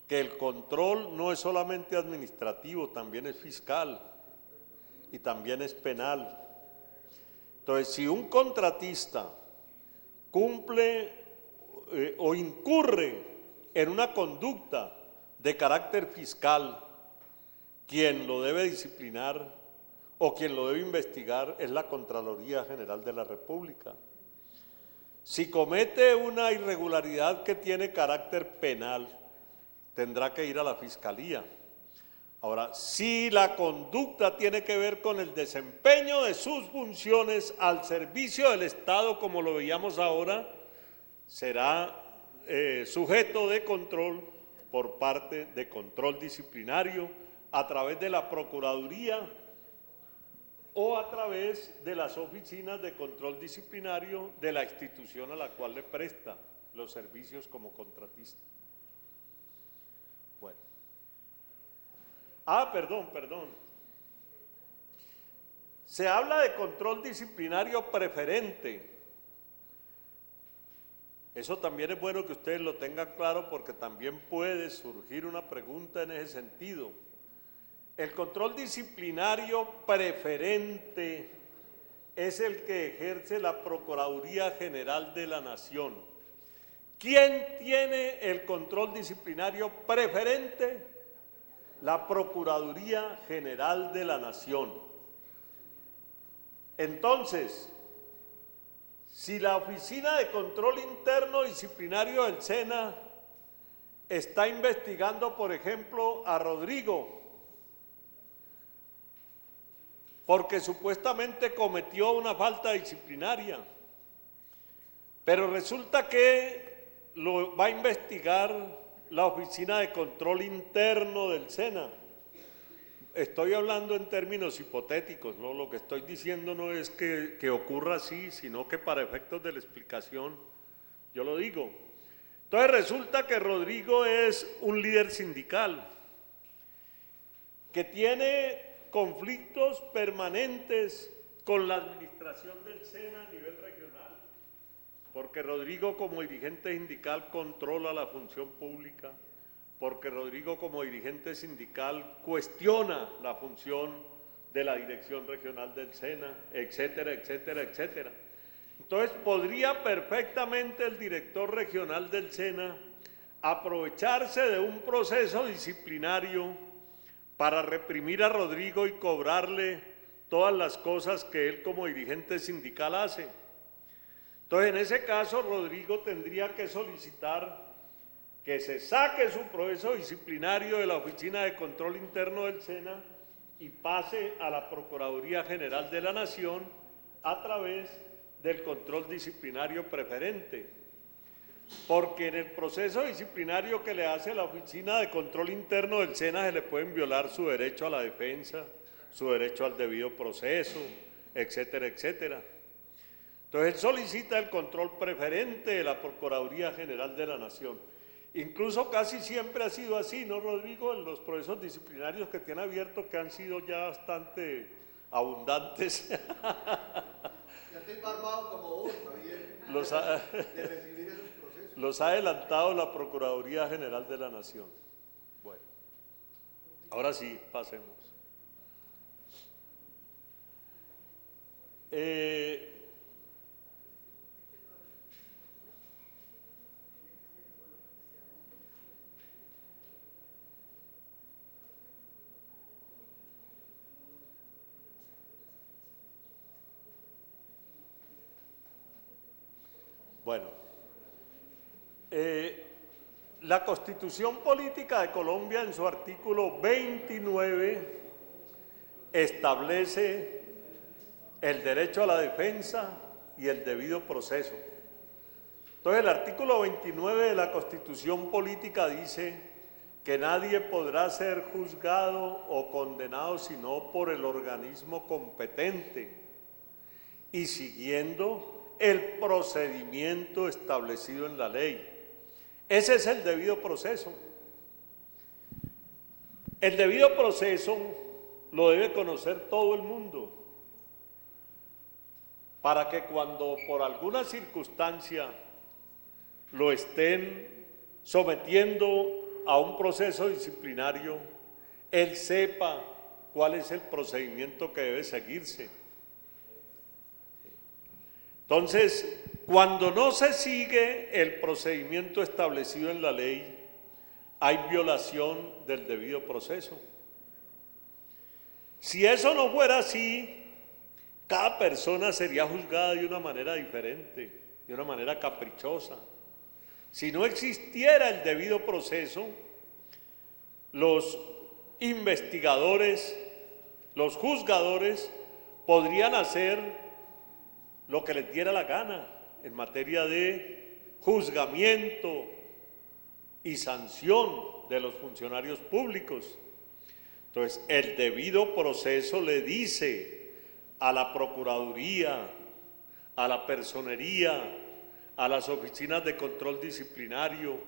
que el control no es solamente administrativo, también es fiscal y también es penal. Entonces, si un contratista cumple o incurre en una conducta de carácter fiscal, quien lo debe disciplinar o quien lo debe investigar es la Contraloría General de la República. Si comete una irregularidad que tiene carácter penal, tendrá que ir a la Fiscalía. Ahora, si la conducta tiene que ver con el desempeño de sus funciones al servicio del Estado, como lo veíamos ahora, será sujeto de control por parte de control disciplinario a través de la Procuraduría o a través de las oficinas de control disciplinario de la institución a la cual le presta los servicios como contratista. Bueno. Perdón. Se habla de control disciplinario preferente. Eso también es bueno que ustedes lo tengan claro porque también puede surgir una pregunta en ese sentido. El control disciplinario preferente es el que ejerce la Procuraduría General de la Nación. ¿Quién tiene el control disciplinario preferente? La Procuraduría General de la Nación. Entonces, si la Oficina de Control Interno Disciplinario del SENA está investigando, por ejemplo, a Rodrigo, porque supuestamente cometió una falta disciplinaria, pero resulta que lo va a investigar la Oficina de Control Interno del SENA. Estoy hablando en términos hipotéticos, ¿no? Lo que estoy diciendo no es que ocurra así, sino que para efectos de la explicación yo lo digo. Entonces resulta que Rodrigo es un líder sindical que tiene conflictos permanentes con la administración del SENA a nivel regional, porque Rodrigo como dirigente sindical controla la función pública, porque Rodrigo como dirigente sindical cuestiona la función de la dirección regional del SENA, etcétera, etcétera, etcétera. Entonces podría perfectamente el director regional del SENA aprovecharse de un proceso disciplinario para reprimir a Rodrigo y cobrarle todas las cosas que él como dirigente sindical hace. Entonces, en ese caso, Rodrigo tendría que solicitar que se saque su proceso disciplinario de la Oficina de Control Interno del SENA y pase a la Procuraduría General de la Nación a través del control disciplinario preferente. Porque en el proceso disciplinario que le hace la Oficina de Control Interno del SENA se le pueden violar su derecho a la defensa, su derecho al debido proceso, etcétera, etcétera. Entonces él solicita el control preferente de la Procuraduría General de la Nación. Incluso casi siempre ha sido así, ¿no, Rodrigo? En los procesos disciplinarios que tiene abiertos, que han sido ya bastante abundantes. Ya estoy barbado como vos, Javier, de recibir esos procesos. Los ha adelantado la Procuraduría General de la Nación. Bueno, ahora sí, pasemos. Bueno, la Constitución Política de Colombia en su artículo 29 establece el derecho a la defensa y el debido proceso. Entonces el artículo 29 de la Constitución Política dice que nadie podrá ser juzgado o condenado sino por el organismo competente y siguiendo el procedimiento establecido en la ley. Ese es el debido proceso. El debido proceso lo debe conocer todo el mundo, para que cuando por alguna circunstancia lo estén sometiendo a un proceso disciplinario, él sepa cuál es el procedimiento que debe seguirse. Entonces, cuando no se sigue el procedimiento establecido en la ley, hay violación del debido proceso. Si eso no fuera así, cada persona sería juzgada de una manera diferente, de una manera caprichosa. Si no existiera el debido proceso, los investigadores, los juzgadores, podrían hacer lo que les diera la gana en materia de juzgamiento y sanción de los funcionarios públicos. Entonces, el debido proceso le dice a la Procuraduría, a la Personería, a las oficinas de control disciplinario,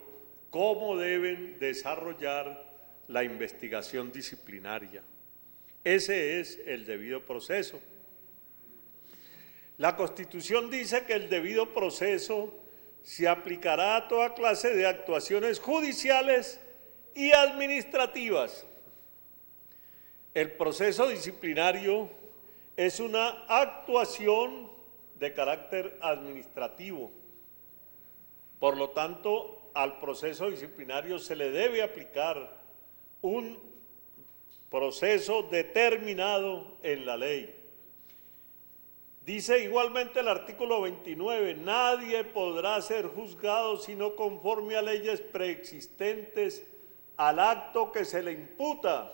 cómo deben desarrollar la investigación disciplinaria. Ese es el debido proceso. La Constitución dice que el debido proceso se aplicará a toda clase de actuaciones judiciales y administrativas. El proceso disciplinario es una actuación de carácter administrativo. Por lo tanto, al proceso disciplinario se le debe aplicar un proceso determinado en la ley. Dice igualmente el artículo 29, nadie podrá ser juzgado sino conforme a leyes preexistentes al acto que se le imputa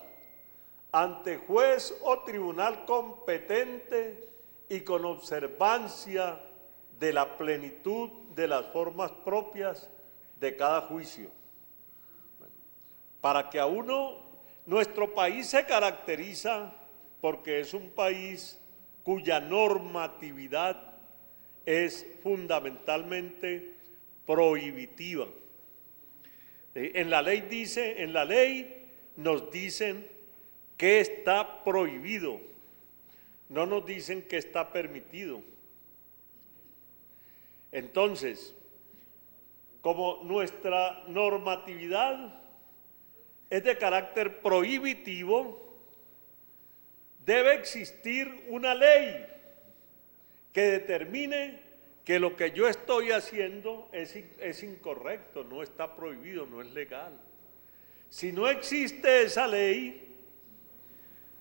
ante juez o tribunal competente y con observancia de la plenitud de las formas propias de cada juicio. Bueno, para que a uno, nuestro país se caracteriza porque es un país cuya normatividad es fundamentalmente prohibitiva. En la ley nos dicen que está prohibido, no nos dicen que está permitido. Entonces, como nuestra normatividad es de carácter prohibitivo, debe existir una ley que determine que lo que yo estoy haciendo es incorrecto, no está prohibido, no es legal. Si no existe esa ley,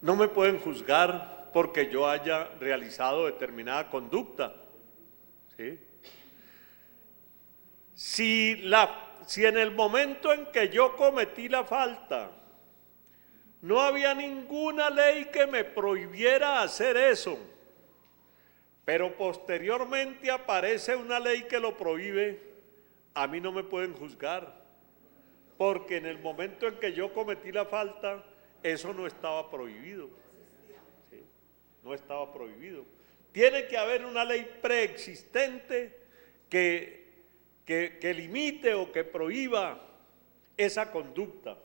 no me pueden juzgar porque yo haya realizado determinada conducta. ¿Sí? Si en el momento en que yo cometí la falta, no había ninguna ley que me prohibiera hacer eso, pero posteriormente aparece una ley que lo prohíbe, a mí no me pueden juzgar, porque en el momento en que yo cometí la falta, eso no estaba prohibido. ¿Sí? No estaba prohibido. Tiene que haber una ley preexistente que limite o que prohíba esa conducta.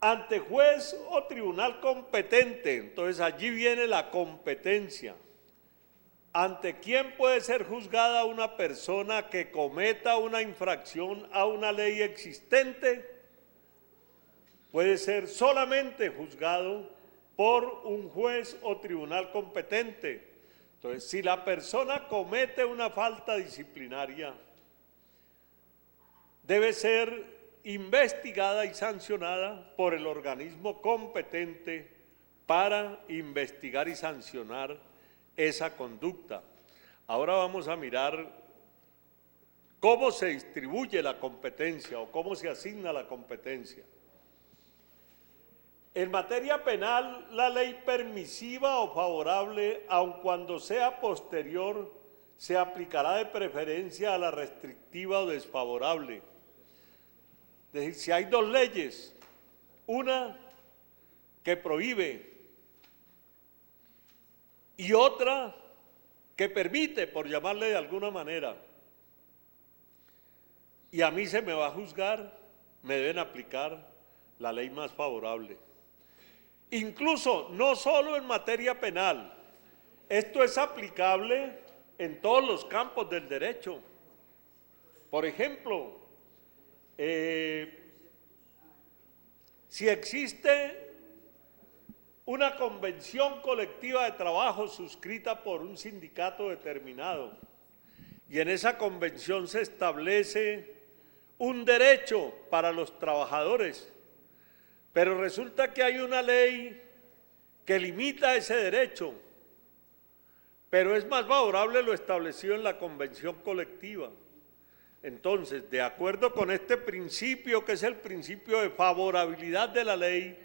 Ante juez o tribunal competente, entonces allí viene la competencia. ¿Ante quién puede ser juzgada una persona que cometa una infracción a una ley existente? Puede ser solamente juzgado por un juez o tribunal competente. Entonces, si la persona comete una falta disciplinaria, debe ser investigada y sancionada por el organismo competente para investigar y sancionar esa conducta. Ahora vamos a mirar cómo se distribuye la competencia o cómo se asigna la competencia. En materia penal, la ley permisiva o favorable, aun cuando sea posterior, se aplicará de preferencia a la restrictiva o desfavorable. Es decir, si hay dos leyes, una que prohíbe y otra que permite, por llamarle de alguna manera, y a mí se me va a juzgar, me deben aplicar la ley más favorable. Incluso, no solo en materia penal, esto es aplicable en todos los campos del derecho. Por ejemplo, si existe una convención colectiva de trabajo suscrita por un sindicato determinado y en esa convención se establece un derecho para los trabajadores, pero resulta que hay una ley que limita ese derecho, pero es más favorable lo establecido en la convención colectiva. Entonces, de acuerdo con este principio, que es el principio de favorabilidad de la ley,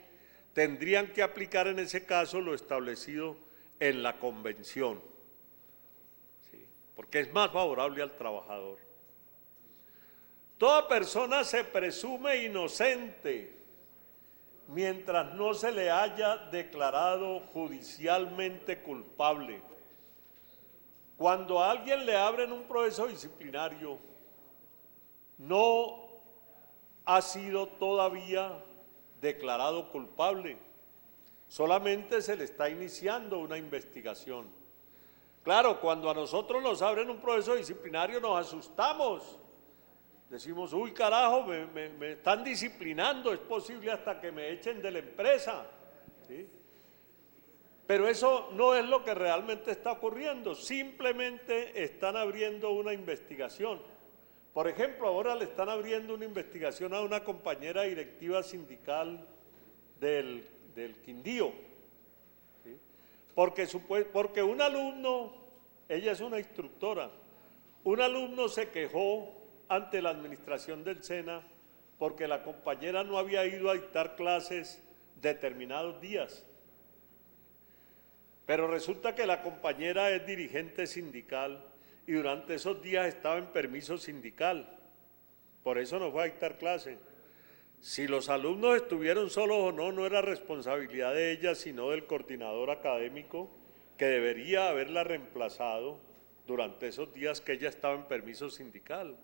tendrían que aplicar en ese caso lo establecido en la convención, ¿sí? Porque es más favorable al trabajador. Toda persona se presume inocente mientras no se le haya declarado judicialmente culpable. Cuando a alguien le abren un proceso disciplinario, no ha sido todavía declarado culpable, solamente se le está iniciando una investigación. Claro, cuando a nosotros nos abren un proceso disciplinario nos asustamos, decimos, uy carajo, me están disciplinando, es posible hasta que me echen de la empresa, ¿sí? Pero eso no es lo que realmente está ocurriendo, simplemente están abriendo una investigación. Por ejemplo, ahora le están abriendo una investigación a una compañera directiva sindical del Quindío, ¿sí? Porque un alumno, ella es una instructora, un alumno se quejó ante la administración del SENA porque la compañera no había ido a dictar clases determinados días. Pero resulta que la compañera es dirigente sindical y durante esos días estaba en permiso sindical, por eso no fue a dictar clase. Si los alumnos estuvieron solos o no, no era responsabilidad de ella, sino del coordinador académico, que debería haberla reemplazado durante esos días que ella estaba en permiso sindical.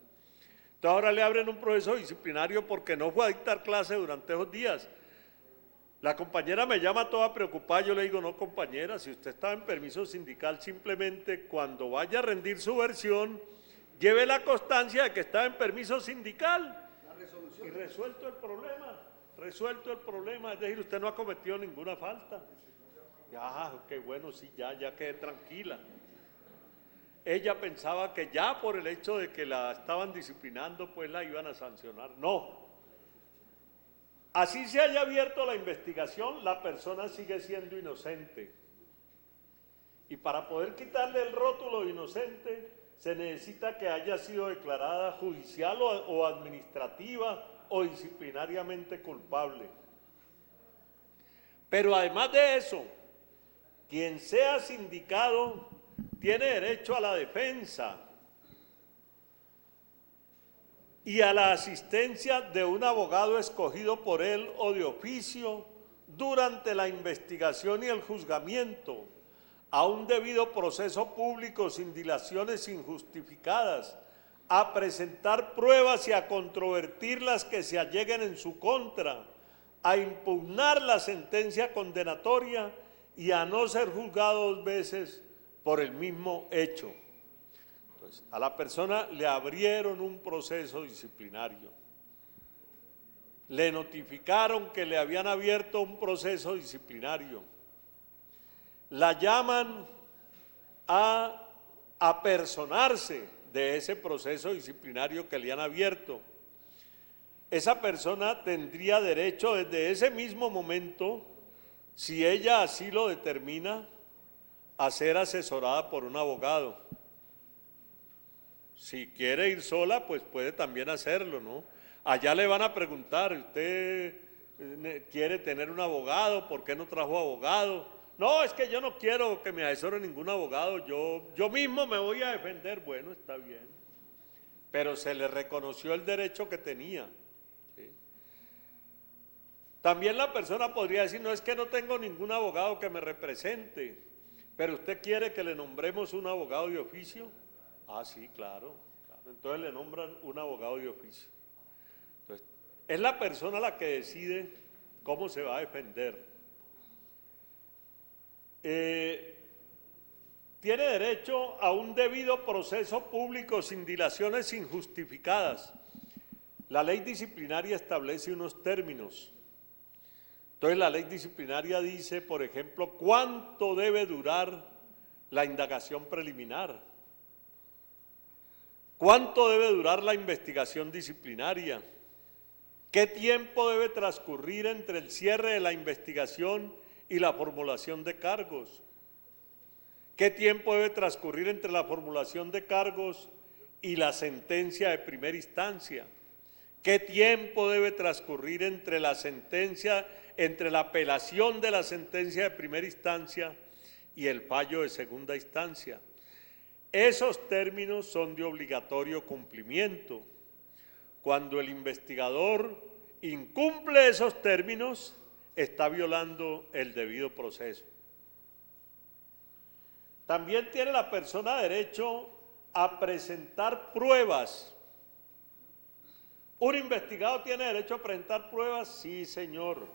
Entonces ahora le abren un proceso disciplinario porque no fue a dictar clase durante esos días. La compañera me llama toda preocupada, yo le digo, no compañera, si usted estaba en permiso sindical, simplemente cuando vaya a rendir su versión, lleve la constancia de que estaba en permiso sindical. Y resuelto el problema, es decir, usted no ha cometido ninguna falta. Ya, qué bueno, sí, ya quedé tranquila. Ella pensaba que ya por el hecho de que la estaban disciplinando, pues la iban a sancionar. No. Así se haya abierto la investigación, la persona sigue siendo inocente. Y para poder quitarle el rótulo de inocente, se necesita que haya sido declarada judicial o administrativa o disciplinariamente culpable. Pero además de eso, quien sea sindicado tiene derecho a la defensa y a la asistencia de un abogado escogido por él o de oficio durante la investigación y el juzgamiento, a un debido proceso público sin dilaciones injustificadas, a presentar pruebas y a controvertir las que se alleguen en su contra, a impugnar la sentencia condenatoria y a no ser juzgado 2 veces por el mismo hecho. Entonces, a la persona le abrieron un proceso disciplinario, le notificaron que le habían abierto un proceso disciplinario, la llaman a apersonarse de ese proceso disciplinario que le han abierto. Esa persona tendría derecho desde ese mismo momento, si ella así lo determina, a ser asesorada por un abogado. Si quiere ir sola, pues puede también hacerlo, ¿no? Allá le van a preguntar, ¿usted quiere tener un abogado? ¿Por qué no trajo abogado? No, es que yo no quiero que me asesore ningún abogado, yo mismo me voy a defender. Bueno, está bien, pero se le reconoció el derecho que tenía, ¿sí? También la persona podría decir, no es que no tengo ningún abogado que me represente, pero usted quiere que le nombremos un abogado de oficio. Ah, sí, claro. Entonces le nombran un abogado de oficio. Entonces, es la persona la que decide cómo se va a defender. Tiene derecho a un debido proceso público sin dilaciones injustificadas. La ley disciplinaria establece unos términos. Entonces la ley disciplinaria dice, por ejemplo, cuánto debe durar la indagación preliminar, cuánto debe durar la investigación disciplinaria, qué tiempo debe transcurrir entre el cierre de la investigación y la formulación de cargos, qué tiempo debe transcurrir entre la formulación de cargos y la sentencia de primera instancia. ¿Qué tiempo debe transcurrir entre la sentencia, entre la apelación de la sentencia de primera instancia y el fallo de segunda instancia? Esos términos son de obligatorio cumplimiento. Cuando el investigador incumple esos términos, está violando el debido proceso. También tiene la persona derecho a presentar pruebas. ¿Un investigado tiene derecho a presentar pruebas? Sí, señor.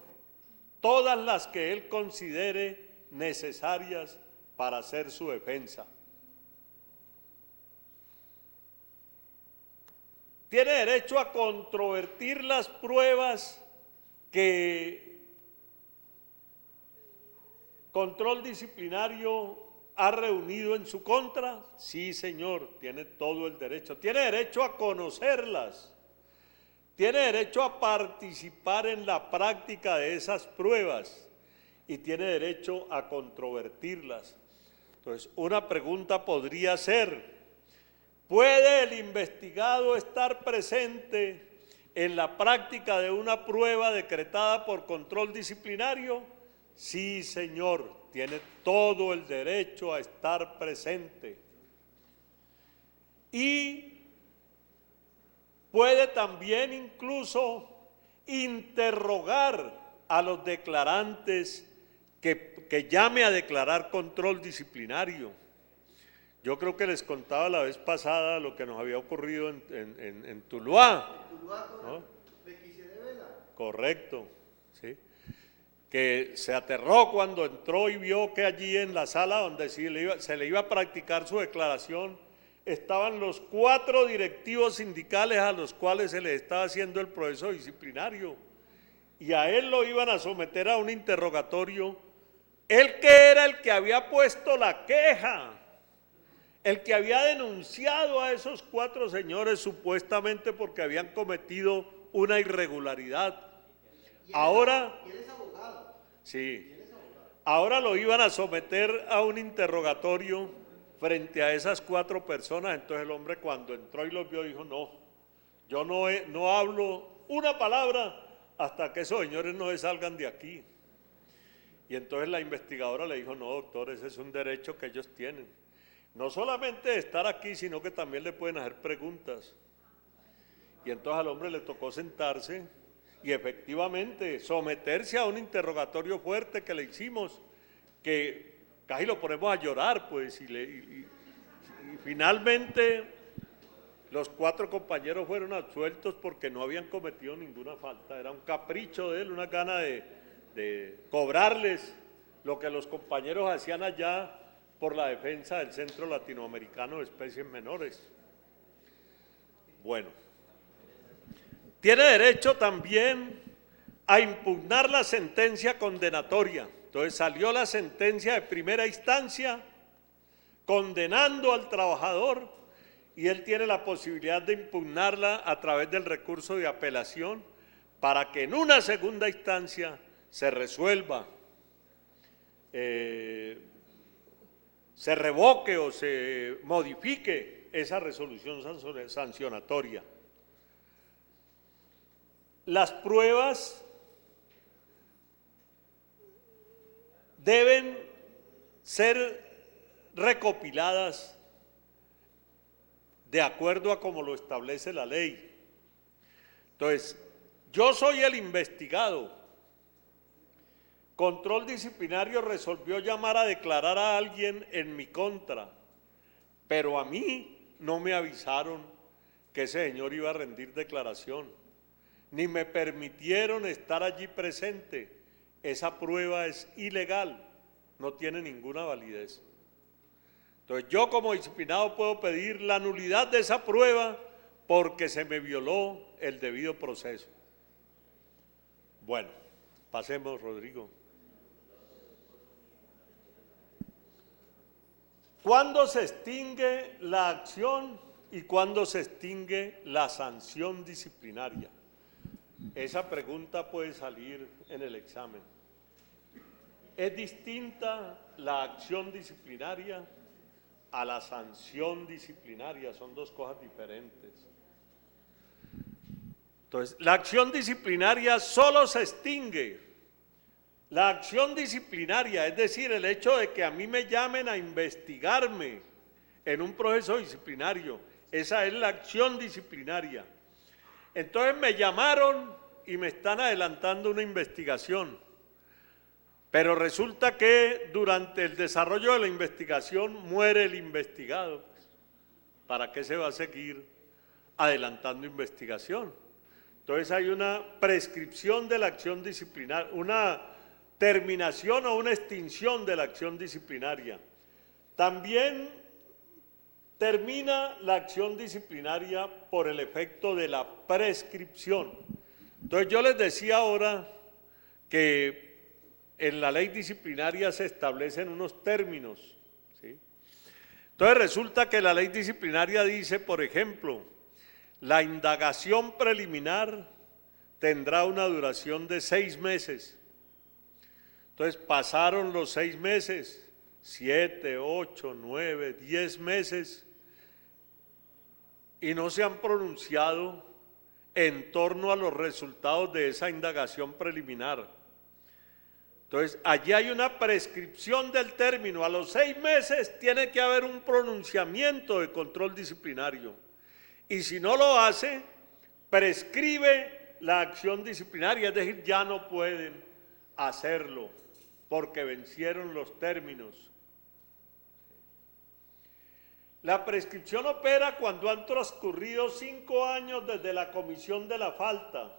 Todas las que él considere necesarias para hacer su defensa. Tiene derecho a controvertir las pruebas que control disciplinario ha reunido en su contra. Sí, señor, tiene todo el derecho. Tiene derecho a conocerlas. Tiene derecho a participar en la práctica de esas pruebas y tiene derecho a controvertirlas. Entonces, una pregunta podría ser: ¿puede el investigado estar presente en la práctica de una prueba decretada por control disciplinario? Sí, señor, tiene todo el derecho a estar presente. Y puede también incluso interrogar a los declarantes que llame a declarar control disciplinario. Yo creo que les contaba la vez pasada lo que nos había ocurrido en Tuluá. ¿No? Correcto, sí. Que se aterró cuando entró y vio que allí en la sala donde se le iba a practicar su declaración estaban los 4 directivos sindicales a los cuales se les estaba haciendo el proceso disciplinario y a él lo iban a someter a un interrogatorio. Él, que era el que había puesto la queja, el que había denunciado a esos 4 señores supuestamente porque habían cometido una irregularidad. Ahora, sí, ahora lo iban a someter a un interrogatorio frente a esas 4 personas. Entonces el hombre, cuando entró y los vio, dijo: no, yo no hablo una palabra hasta que esos señores no se salgan de aquí. Y entonces la investigadora le dijo: no, doctor, ese es un derecho que ellos tienen, no solamente de estar aquí, sino que también le pueden hacer preguntas. Y entonces al hombre le tocó sentarse y efectivamente someterse a un interrogatorio fuerte que le hicimos, que casi lo ponemos a llorar, pues, y finalmente los 4 compañeros fueron absueltos porque no habían cometido ninguna falta. Era un capricho de él, una gana de cobrarles lo que los compañeros hacían allá por la defensa del Centro Latinoamericano de Especies Menores. Bueno, tiene derecho también a impugnar la sentencia condenatoria. Entonces salió la sentencia de primera instancia condenando al trabajador y él tiene la posibilidad de impugnarla a través del recurso de apelación para que en una segunda instancia se resuelva, se revoque o se modifique esa resolución sancionatoria. Las pruebas deben ser recopiladas de acuerdo a como lo establece la ley. Entonces, yo soy el investigado. Control disciplinario resolvió llamar a declarar a alguien en mi contra, pero a mí no me avisaron que ese señor iba a rendir declaración, ni me permitieron estar allí presente. Esa prueba es ilegal, no tiene ninguna validez. Entonces yo como disciplinado puedo pedir la nulidad de esa prueba porque se me violó el debido proceso. Bueno, pasemos, Rodrigo. ¿Cuándo se extingue la acción y cuándo se extingue la sanción disciplinaria? Esa pregunta puede salir en el examen. ¿Es distinta la acción disciplinaria a la sanción disciplinaria, son dos cosas diferentes. Entonces, la acción disciplinaria solo se extingue. La acción disciplinaria, es decir, el hecho de que a mí me llamen a investigarme en un proceso disciplinario, esa es la acción disciplinaria. Entonces me llamaron y me están adelantando una investigación, pero resulta que durante el desarrollo de la investigación muere el investigado. ¿Para qué se va a seguir adelantando investigación? Entonces hay una prescripción de la acción disciplinaria, una terminación o una extinción de la acción disciplinaria. También termina la acción disciplinaria por el efecto de la prescripción. Entonces yo les decía ahora que en la ley disciplinaria se establecen unos términos, ¿sí? Entonces resulta que la ley disciplinaria dice, por ejemplo, la indagación preliminar tendrá una duración de 6 meses. Entonces pasaron los 6 meses, 7, 8, 9, 10 meses, y no se han pronunciado en torno a los resultados de esa indagación preliminar. Entonces, allí hay una prescripción del término. A los 6 meses tiene que haber un pronunciamiento de control disciplinario. Y si no lo hace, prescribe la acción disciplinaria, es decir, ya no pueden hacerlo porque vencieron los términos. La prescripción opera cuando han transcurrido 5 años desde la comisión de la falta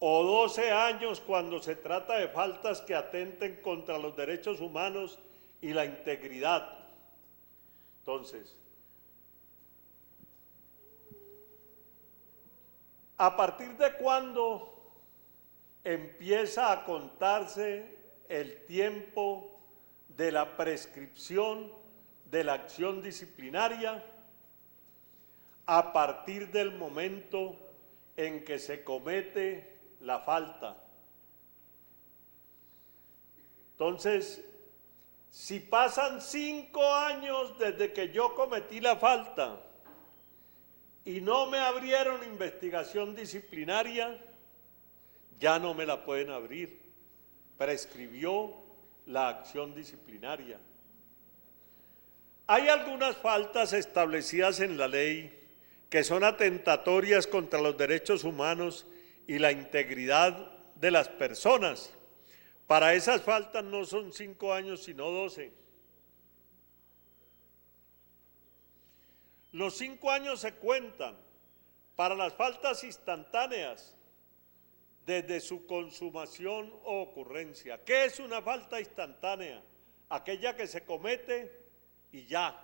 o 12 años cuando se trata de faltas que atenten contra los derechos humanos y la integridad. Entonces, ¿a partir de cuándo empieza a contarse el tiempo de la prescripción de la acción disciplinaria? A partir del momento en que se comete la falta. Entonces, si pasan 5 años desde que yo cometí la falta y no me abrieron investigación disciplinaria, ya no me la pueden abrir. Prescribió la acción disciplinaria. Hay algunas faltas establecidas en la ley que son atentatorias contra los derechos humanos y la integridad de las personas. Para esas faltas no son 5 años, sino 12. Los 5 años se cuentan para las faltas instantáneas desde su consumación o ocurrencia. ¿Qué es una falta instantánea? Aquella que se comete y ya.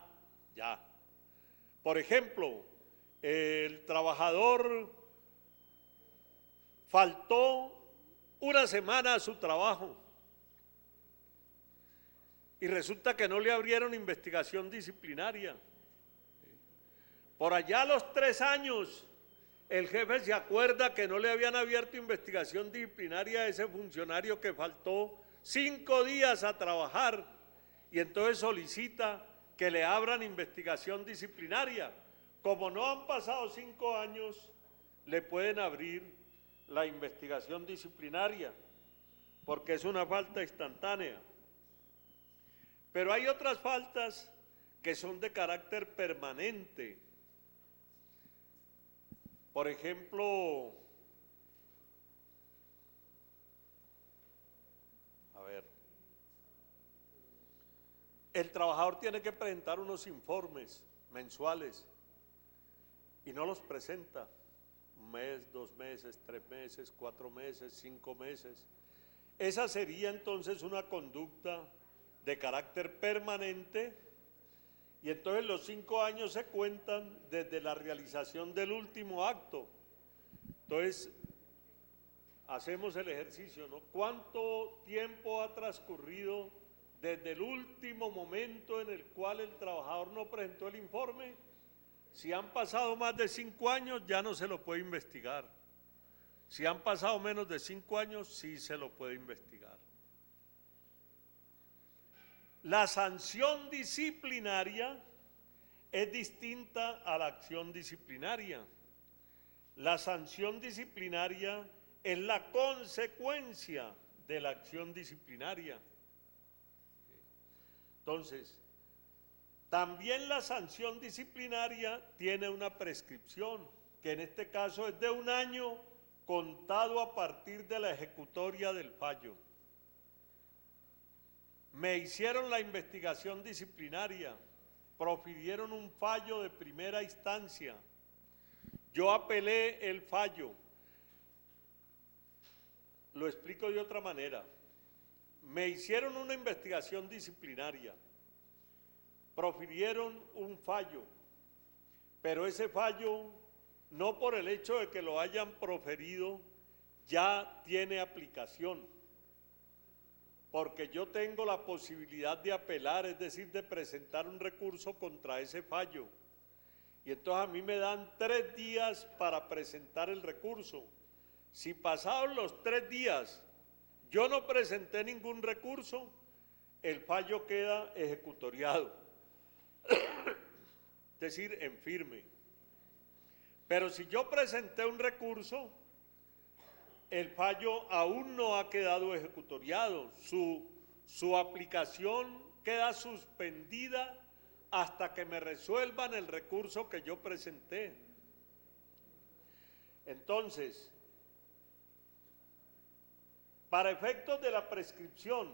Por ejemplo, el trabajador faltó una semana a su trabajo y resulta que no le abrieron investigación disciplinaria. Por allá a los 3 años, el jefe se acuerda que no le habían abierto investigación disciplinaria a ese funcionario que faltó 5 días a trabajar y entonces solicita que le abran investigación disciplinaria. Como no han pasado 5 años, le pueden abrir la investigación disciplinaria, porque es una falta instantánea. Pero hay otras faltas que son de carácter permanente. Por ejemplo, el trabajador tiene que presentar unos informes mensuales y no los presenta. 1 mes, 2 meses, 3 meses, 4 meses, 5 meses. Esa sería entonces una conducta de carácter permanente y entonces los 5 años se cuentan desde la realización del último acto. Entonces, hacemos el ejercicio, ¿no? ¿Cuánto tiempo ha transcurrido desde el último momento en el cual el trabajador no presentó el informe? Si han pasado más de 5 años, ya no se lo puede investigar. Si han pasado menos de 5 años, sí se lo puede investigar. La sanción disciplinaria es distinta a la acción disciplinaria. La sanción disciplinaria es la consecuencia de la acción disciplinaria. Entonces, también la sanción disciplinaria tiene una prescripción, que en este caso es de 1 año contado a partir de la ejecutoria del fallo. Me hicieron la investigación disciplinaria, profirieron un fallo de primera instancia, yo apelé el fallo. Lo explico de otra manera. Me hicieron una investigación disciplinaria, profirieron un fallo, pero ese fallo, no por el hecho de que lo hayan proferido, ya tiene aplicación, porque yo tengo la posibilidad de apelar, es decir, de presentar un recurso contra ese fallo. Y entonces a mí me dan 3 días para presentar el recurso. Si pasados los 3 días yo no presenté ningún recurso, el fallo queda ejecutoriado, es decir, en firme. Pero si yo presenté un recurso, el fallo aún no ha quedado ejecutoriado, su aplicación queda suspendida hasta que me resuelvan el recurso que yo presenté. Entonces, para efectos de la prescripción,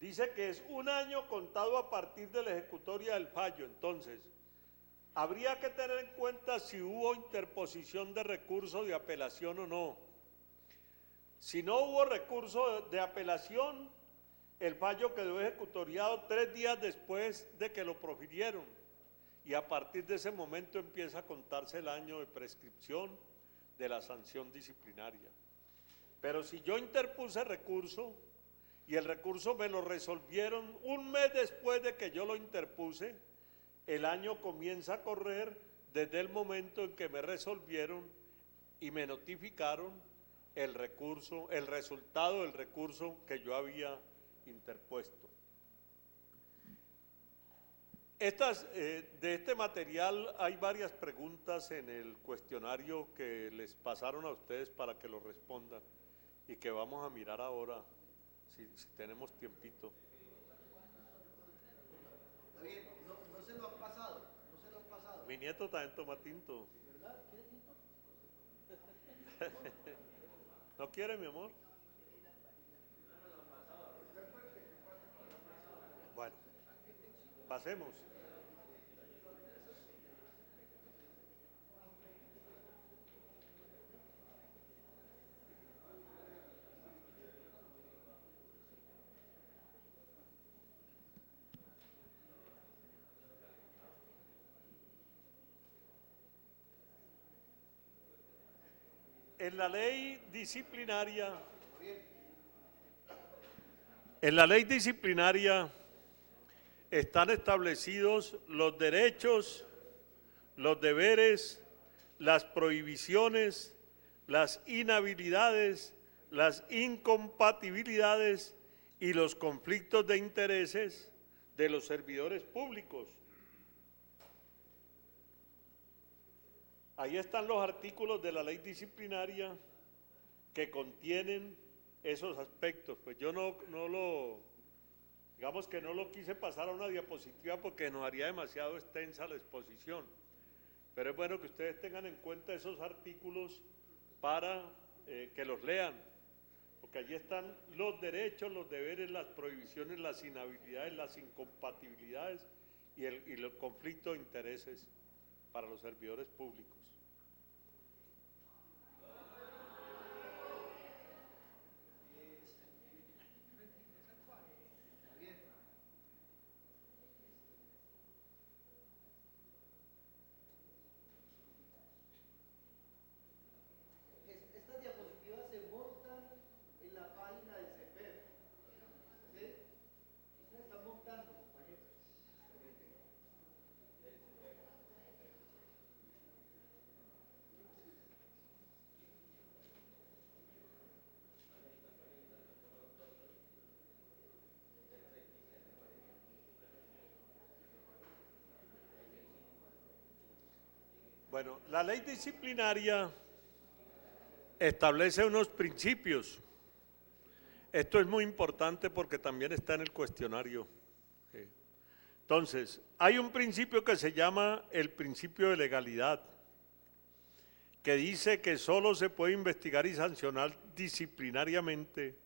dice que es 1 año contado a partir de la ejecutoria del fallo. Entonces, habría que tener en cuenta si hubo interposición de recurso de apelación o no. Si no hubo recurso de apelación, el fallo quedó ejecutoriado 3 días después de que lo profirieron, y a partir de ese momento empieza a contarse el año de prescripción de la sanción disciplinaria. Pero si yo interpuse recurso y el recurso me lo resolvieron 1 mes después de que yo lo interpuse, el año comienza a correr desde el momento en que me resolvieron y me notificaron el recurso, el resultado del recurso que yo había interpuesto. De este material hay varias preguntas en el cuestionario que les pasaron a ustedes para que lo respondan y que vamos a mirar ahora, si tenemos tiempito. Está bien, no se lo han pasado, no se lo han pasado. Mi nieto también toma tinto. ¿Verdad? ¿Quiere tinto? ¿No quiere, mi amor? Bueno, pasemos. En la ley disciplinaria están establecidos los derechos, los deberes, las prohibiciones, las inhabilidades, las incompatibilidades y los conflictos de intereses de los servidores públicos. Ahí están los artículos de la ley disciplinaria que contienen esos aspectos. Pues yo digamos que no lo quise pasar a una diapositiva porque nos haría demasiado extensa la exposición. Pero es bueno que ustedes tengan en cuenta esos artículos para que los lean, porque allí están los derechos, los deberes, las prohibiciones, las inhabilidades, las incompatibilidades y el conflicto de intereses para los servidores públicos. Estas diapositivas se montan en la página del CEPER. ¿Sí? Se están montando, compañeros. Bueno, la ley disciplinaria establece unos principios. Esto es muy importante porque también está en el cuestionario. Entonces, hay un principio que se llama el principio de legalidad, que dice que solo se puede investigar y sancionar disciplinariamente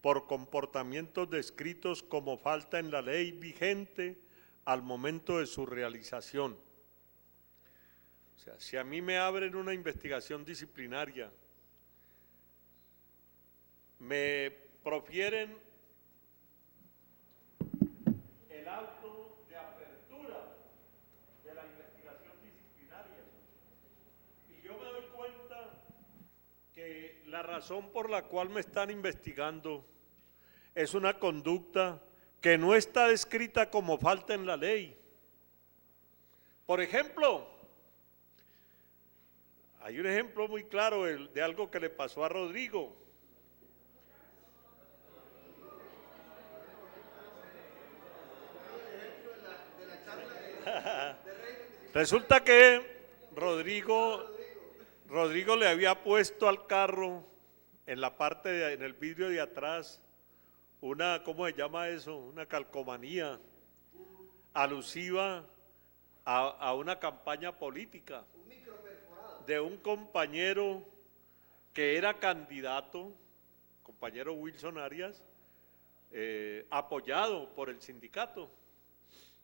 por comportamientos descritos como falta en la ley vigente al momento de su realización. O sea, si a mí me abren una investigación disciplinaria, me profieren el auto de apertura de la investigación disciplinaria y yo me doy cuenta que la razón por la cual me están investigando es una conducta que no está descrita como falta en la ley. Por ejemplo, hay un ejemplo muy claro de algo que le pasó a Rodrigo. Resulta que Rodrigo le había puesto al carro en la parte, en el vidrio de atrás, una, ¿cómo se llama eso? Una calcomanía alusiva a una campaña política de un compañero que era candidato, compañero Wilson Arias, apoyado por el sindicato.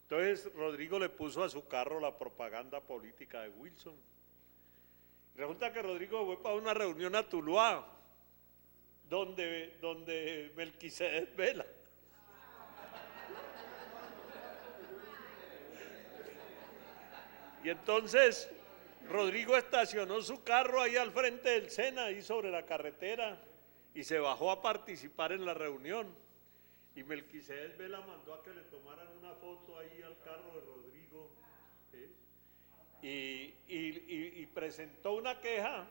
Entonces Rodrigo le puso a su carro la propaganda política de Wilson. Resulta que Rodrigo fue para una reunión a Tuluá, donde Melquisedec Vela. Y entonces Rodrigo estacionó su carro ahí al frente del Sena, ahí sobre la carretera, y se bajó a participar en la reunión. Y Melquisedec Vela mandó a que le tomaran una foto ahí al carro de Rodrigo, y presentó una queja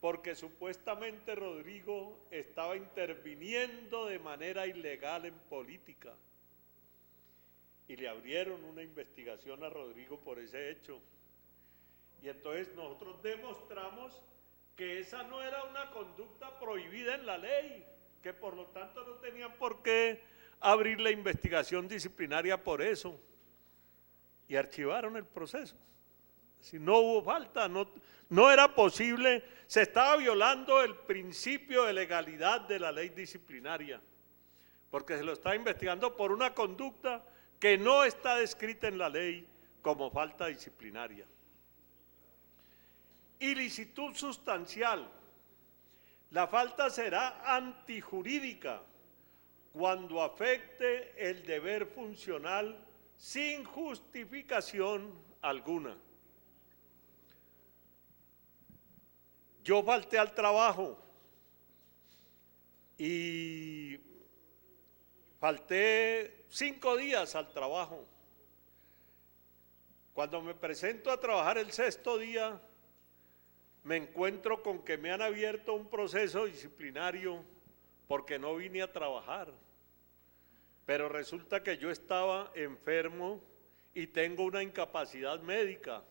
porque supuestamente Rodrigo estaba interviniendo de manera ilegal en política. Y le abrieron una investigación a Rodrigo por ese hecho. Y entonces nosotros demostramos que esa no era una conducta prohibida en la ley, que por lo tanto no tenían por qué abrir la investigación disciplinaria por eso. Y archivaron el proceso. Si no hubo falta, no era posible, se estaba violando el principio de legalidad de la ley disciplinaria, porque se lo está investigando por una conducta que no está descrita en la ley como falta disciplinaria. Ilicitud sustancial. La falta será antijurídica cuando afecte el deber funcional sin justificación alguna. Yo falté al trabajo y falté 5 días al trabajo. Cuando me presento a trabajar el 6º día, me encuentro con que me han abierto un proceso disciplinario porque no vine a trabajar. Pero resulta que yo estaba enfermo y tengo una incapacidad médica.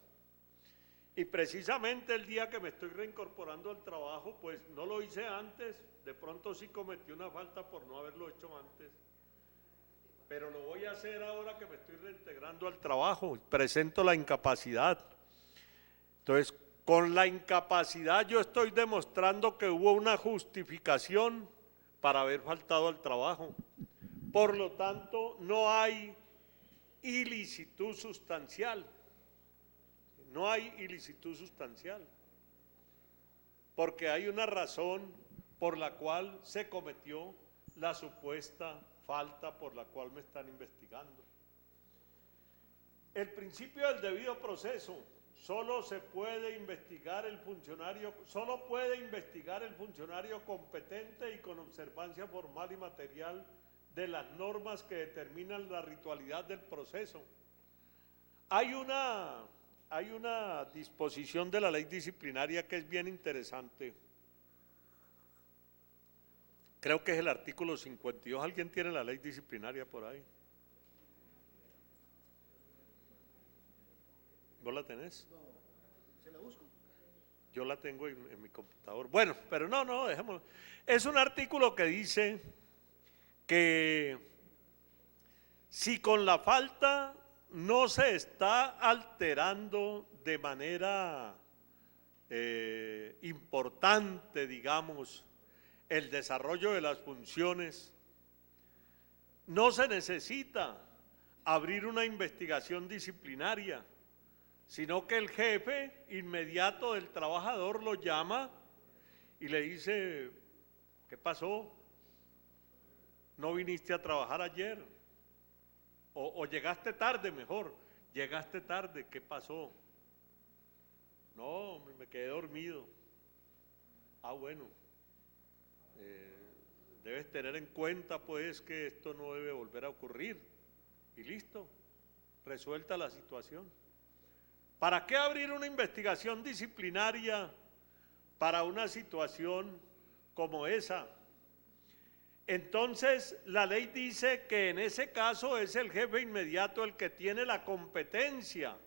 Y precisamente el día que me estoy reincorporando al trabajo, pues no lo hice antes, de pronto sí cometí una falta por no haberlo hecho antes, pero lo voy a hacer ahora que me estoy reintegrando al trabajo, presento la incapacidad. Entonces, con la incapacidad yo estoy demostrando que hubo una justificación para haber faltado al trabajo. Por lo tanto, no hay ilicitud sustancial. No hay ilicitud sustancial, porque hay una razón por la cual se cometió la supuesta falta por la cual me están investigando. El principio del debido proceso, solo puede investigar el funcionario competente y con observancia formal y material de las normas que determinan la ritualidad del proceso. Hay una disposición de la ley disciplinaria que es bien interesante. Creo que es el artículo 52. ¿Alguien tiene la ley disciplinaria por ahí? ¿Vos la tenés? No, se Yo la tengo en mi computador. Bueno, pero no, dejémoslo. Es un artículo que dice que si con la falta no se está alterando de manera importante, digamos, el desarrollo de las funciones, no se necesita abrir una investigación disciplinaria, sino que el jefe inmediato del trabajador lo llama y le dice: ¿qué pasó? ¿No viniste a trabajar ayer? O llegaste tarde, mejor, llegaste tarde, ¿qué pasó? No, me quedé dormido. Ah, bueno, debes tener en cuenta pues que esto no debe volver a ocurrir. Y listo, resuelta la situación. ¿Para qué abrir una investigación disciplinaria para una situación como esa? Entonces, la ley dice que en ese caso es el jefe inmediato el que tiene la competencia.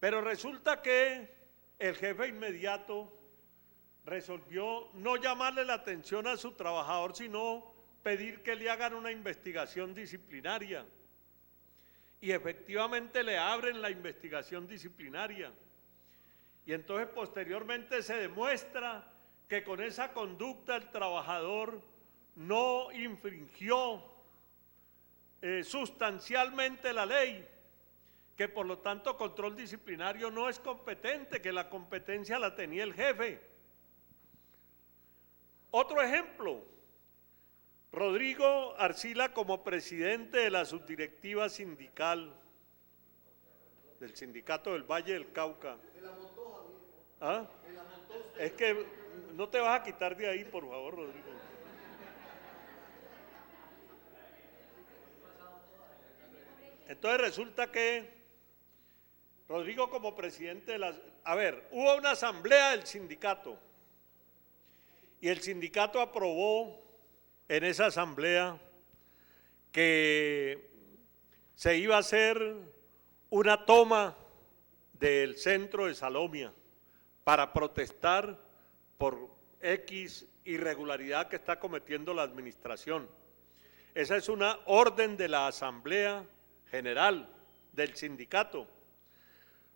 Pero resulta que el jefe inmediato resolvió no llamarle la atención a su trabajador, sino pedir que le hagan una investigación disciplinaria. Y efectivamente le abren la investigación disciplinaria. Y entonces posteriormente se demuestra que con esa conducta el trabajador no infringió sustancialmente la ley, que por lo tanto control disciplinario no es competente, que la competencia la tenía el jefe. Otro ejemplo, Rodrigo Arcila como presidente de la subdirectiva sindical del Sindicato del Valle del Cauca. ¿Ah? Es que no te vas a quitar de ahí, por favor, Rodrigo. Entonces resulta que Rodrigo como presidente de la... A ver, hubo una asamblea del sindicato y el sindicato aprobó en esa asamblea que se iba a hacer una toma del centro de Salomia para protestar por X irregularidad que está cometiendo la administración. Esa es una orden de la Asamblea General del sindicato.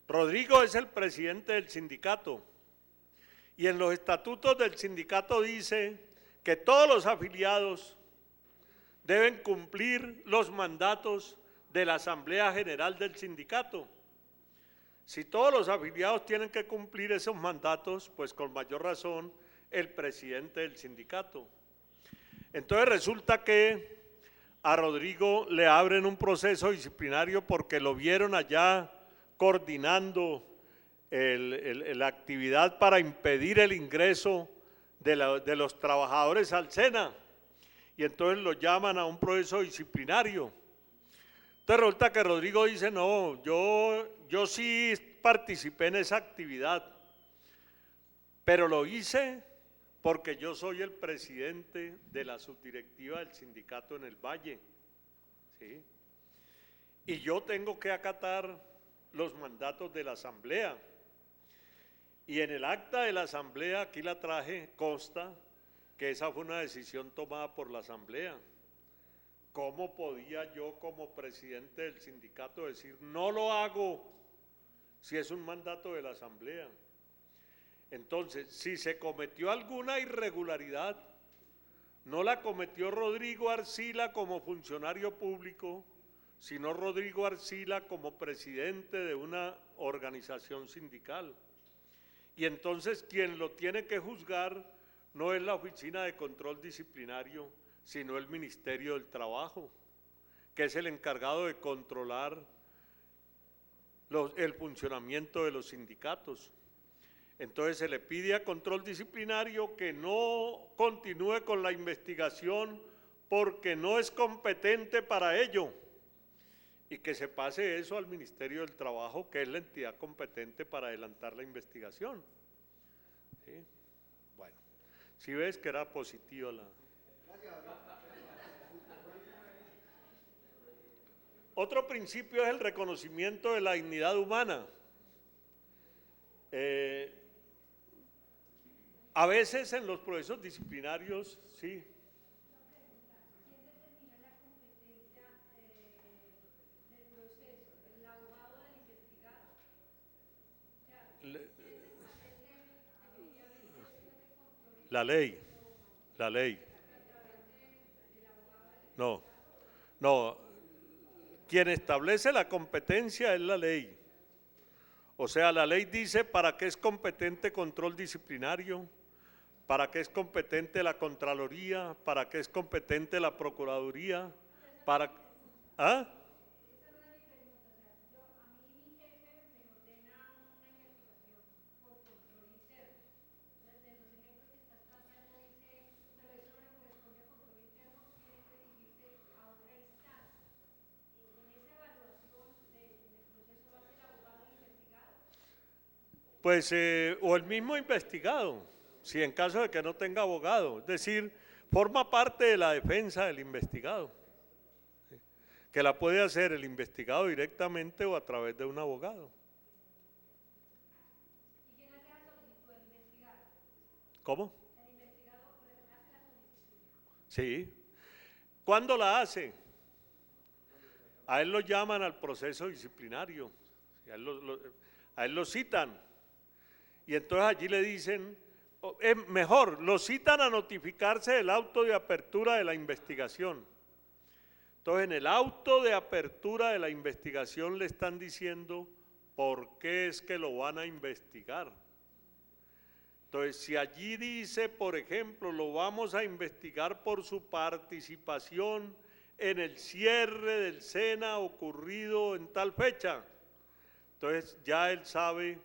Rodrigo es el presidente del sindicato y en los estatutos del sindicato dice que todos los afiliados deben cumplir los mandatos de la Asamblea General del sindicato. Si todos los afiliados tienen que cumplir esos mandatos, pues con mayor razón el presidente del sindicato. Entonces resulta que a Rodrigo le abren un proceso disciplinario porque lo vieron allá coordinando la actividad para impedir el ingreso de los trabajadores al SENA, y entonces lo llaman a un proceso disciplinario. Entonces resulta que Rodrigo dice: no, yo sí participé en esa actividad, pero lo hice porque yo soy el presidente de la subdirectiva del sindicato en el Valle, ¿sí? Y yo tengo que acatar los mandatos de la asamblea. Y en el acta de la asamblea, aquí la traje, consta que esa fue una decisión tomada por la asamblea. ¿Cómo podía yo como presidente del sindicato decir no lo hago si es un mandato de la asamblea? Entonces, si se cometió alguna irregularidad, no la cometió Rodrigo Arcila como funcionario público, sino Rodrigo Arcila como presidente de una organización sindical. Y entonces quien lo tiene que juzgar no es la Oficina de Control Disciplinario, sino el Ministerio del Trabajo, que es el encargado de controlar el funcionamiento de los sindicatos. Entonces se le pide a Control Disciplinario que no continúe con la investigación porque no es competente para ello, y que se pase eso al Ministerio del Trabajo, que es la entidad competente para adelantar la investigación. ¿Sí? Bueno, si ves que era positiva la... Otro principio es el reconocimiento de la dignidad humana. A veces en los procesos disciplinarios, sí. La ley, la ley. No, no, quien establece la competencia es la ley. O sea, la ley dice para qué es competente control disciplinario, para qué es competente la Contraloría, para qué es competente la Procuraduría, para... ¿Ah? Pues, o el mismo investigado, si en caso de que no tenga abogado, es decir, forma parte de la defensa del investigado, ¿sí? Que la puede hacer el investigado directamente o a través de un abogado. ¿Y quién hace la solicitud del investigado? ¿Cómo? El investigador hace la solicitud. Sí. ¿Cuándo la hace? A él lo llaman al proceso disciplinario, a él lo citan. Y entonces allí le dicen, mejor, lo citan a notificarse del auto de apertura de la investigación. Entonces en el auto de apertura de la investigación le están diciendo por qué es que lo van a investigar. Entonces si allí dice, por ejemplo, lo vamos a investigar por su participación en el cierre del SENA ocurrido en tal fecha, entonces ya él sabe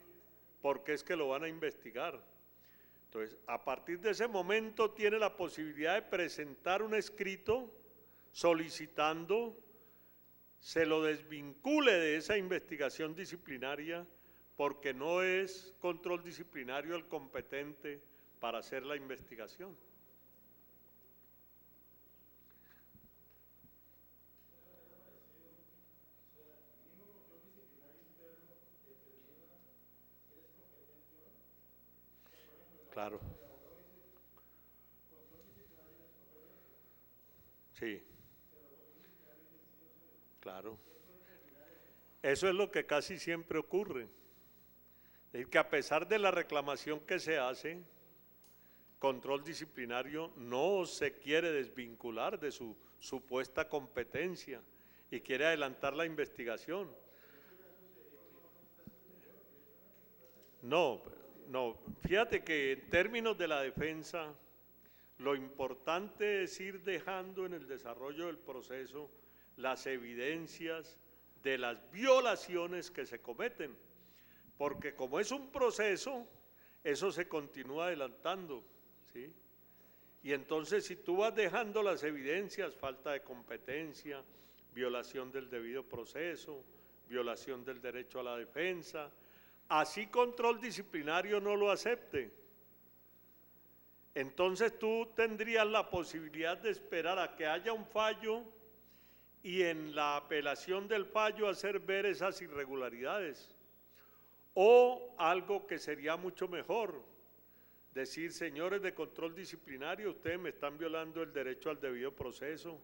por qué es que lo van a investigar. Entonces, a partir de ese momento tiene la posibilidad de presentar un escrito solicitando se lo desvincule de esa investigación disciplinaria porque no es control disciplinario el competente para hacer la investigación. Claro. Sí. Claro. Eso es lo que casi siempre ocurre. Es decir, que a pesar de la reclamación que se hace, control disciplinario no se quiere desvincular de su supuesta competencia y quiere adelantar la investigación. No, no, fíjate que en términos de la defensa, lo importante es ir dejando en el desarrollo del proceso las evidencias de las violaciones que se cometen, porque como es un proceso, eso se continúa adelantando, ¿sí? Y entonces si tú vas dejando las evidencias, falta de competencia, violación del debido proceso, violación del derecho a la defensa, así control disciplinario no lo acepte, entonces tú tendrías la posibilidad de esperar a que haya un fallo y en la apelación del fallo hacer ver esas irregularidades. O algo que sería mucho mejor, decir, señores de control disciplinario, ustedes me están violando el derecho al debido proceso,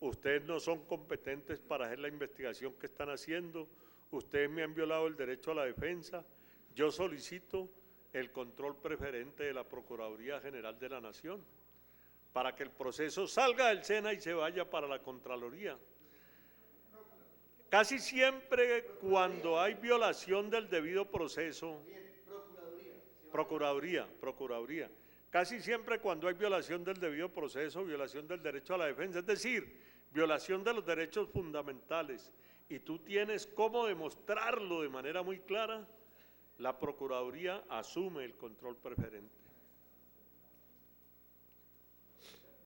ustedes no son competentes para hacer la investigación que están haciendo, ustedes me han violado el derecho a la defensa, yo solicito el control preferente de la Procuraduría General de la Nación, para que el proceso salga del SENA y se vaya para la Contraloría. Casi siempre cuando hay violación del debido proceso, Procuraduría, casi siempre cuando hay violación del debido proceso, violación del derecho a la defensa, es decir, violación de los derechos fundamentales, y tú tienes cómo demostrarlo de manera muy clara, la Procuraduría asume el control preferente.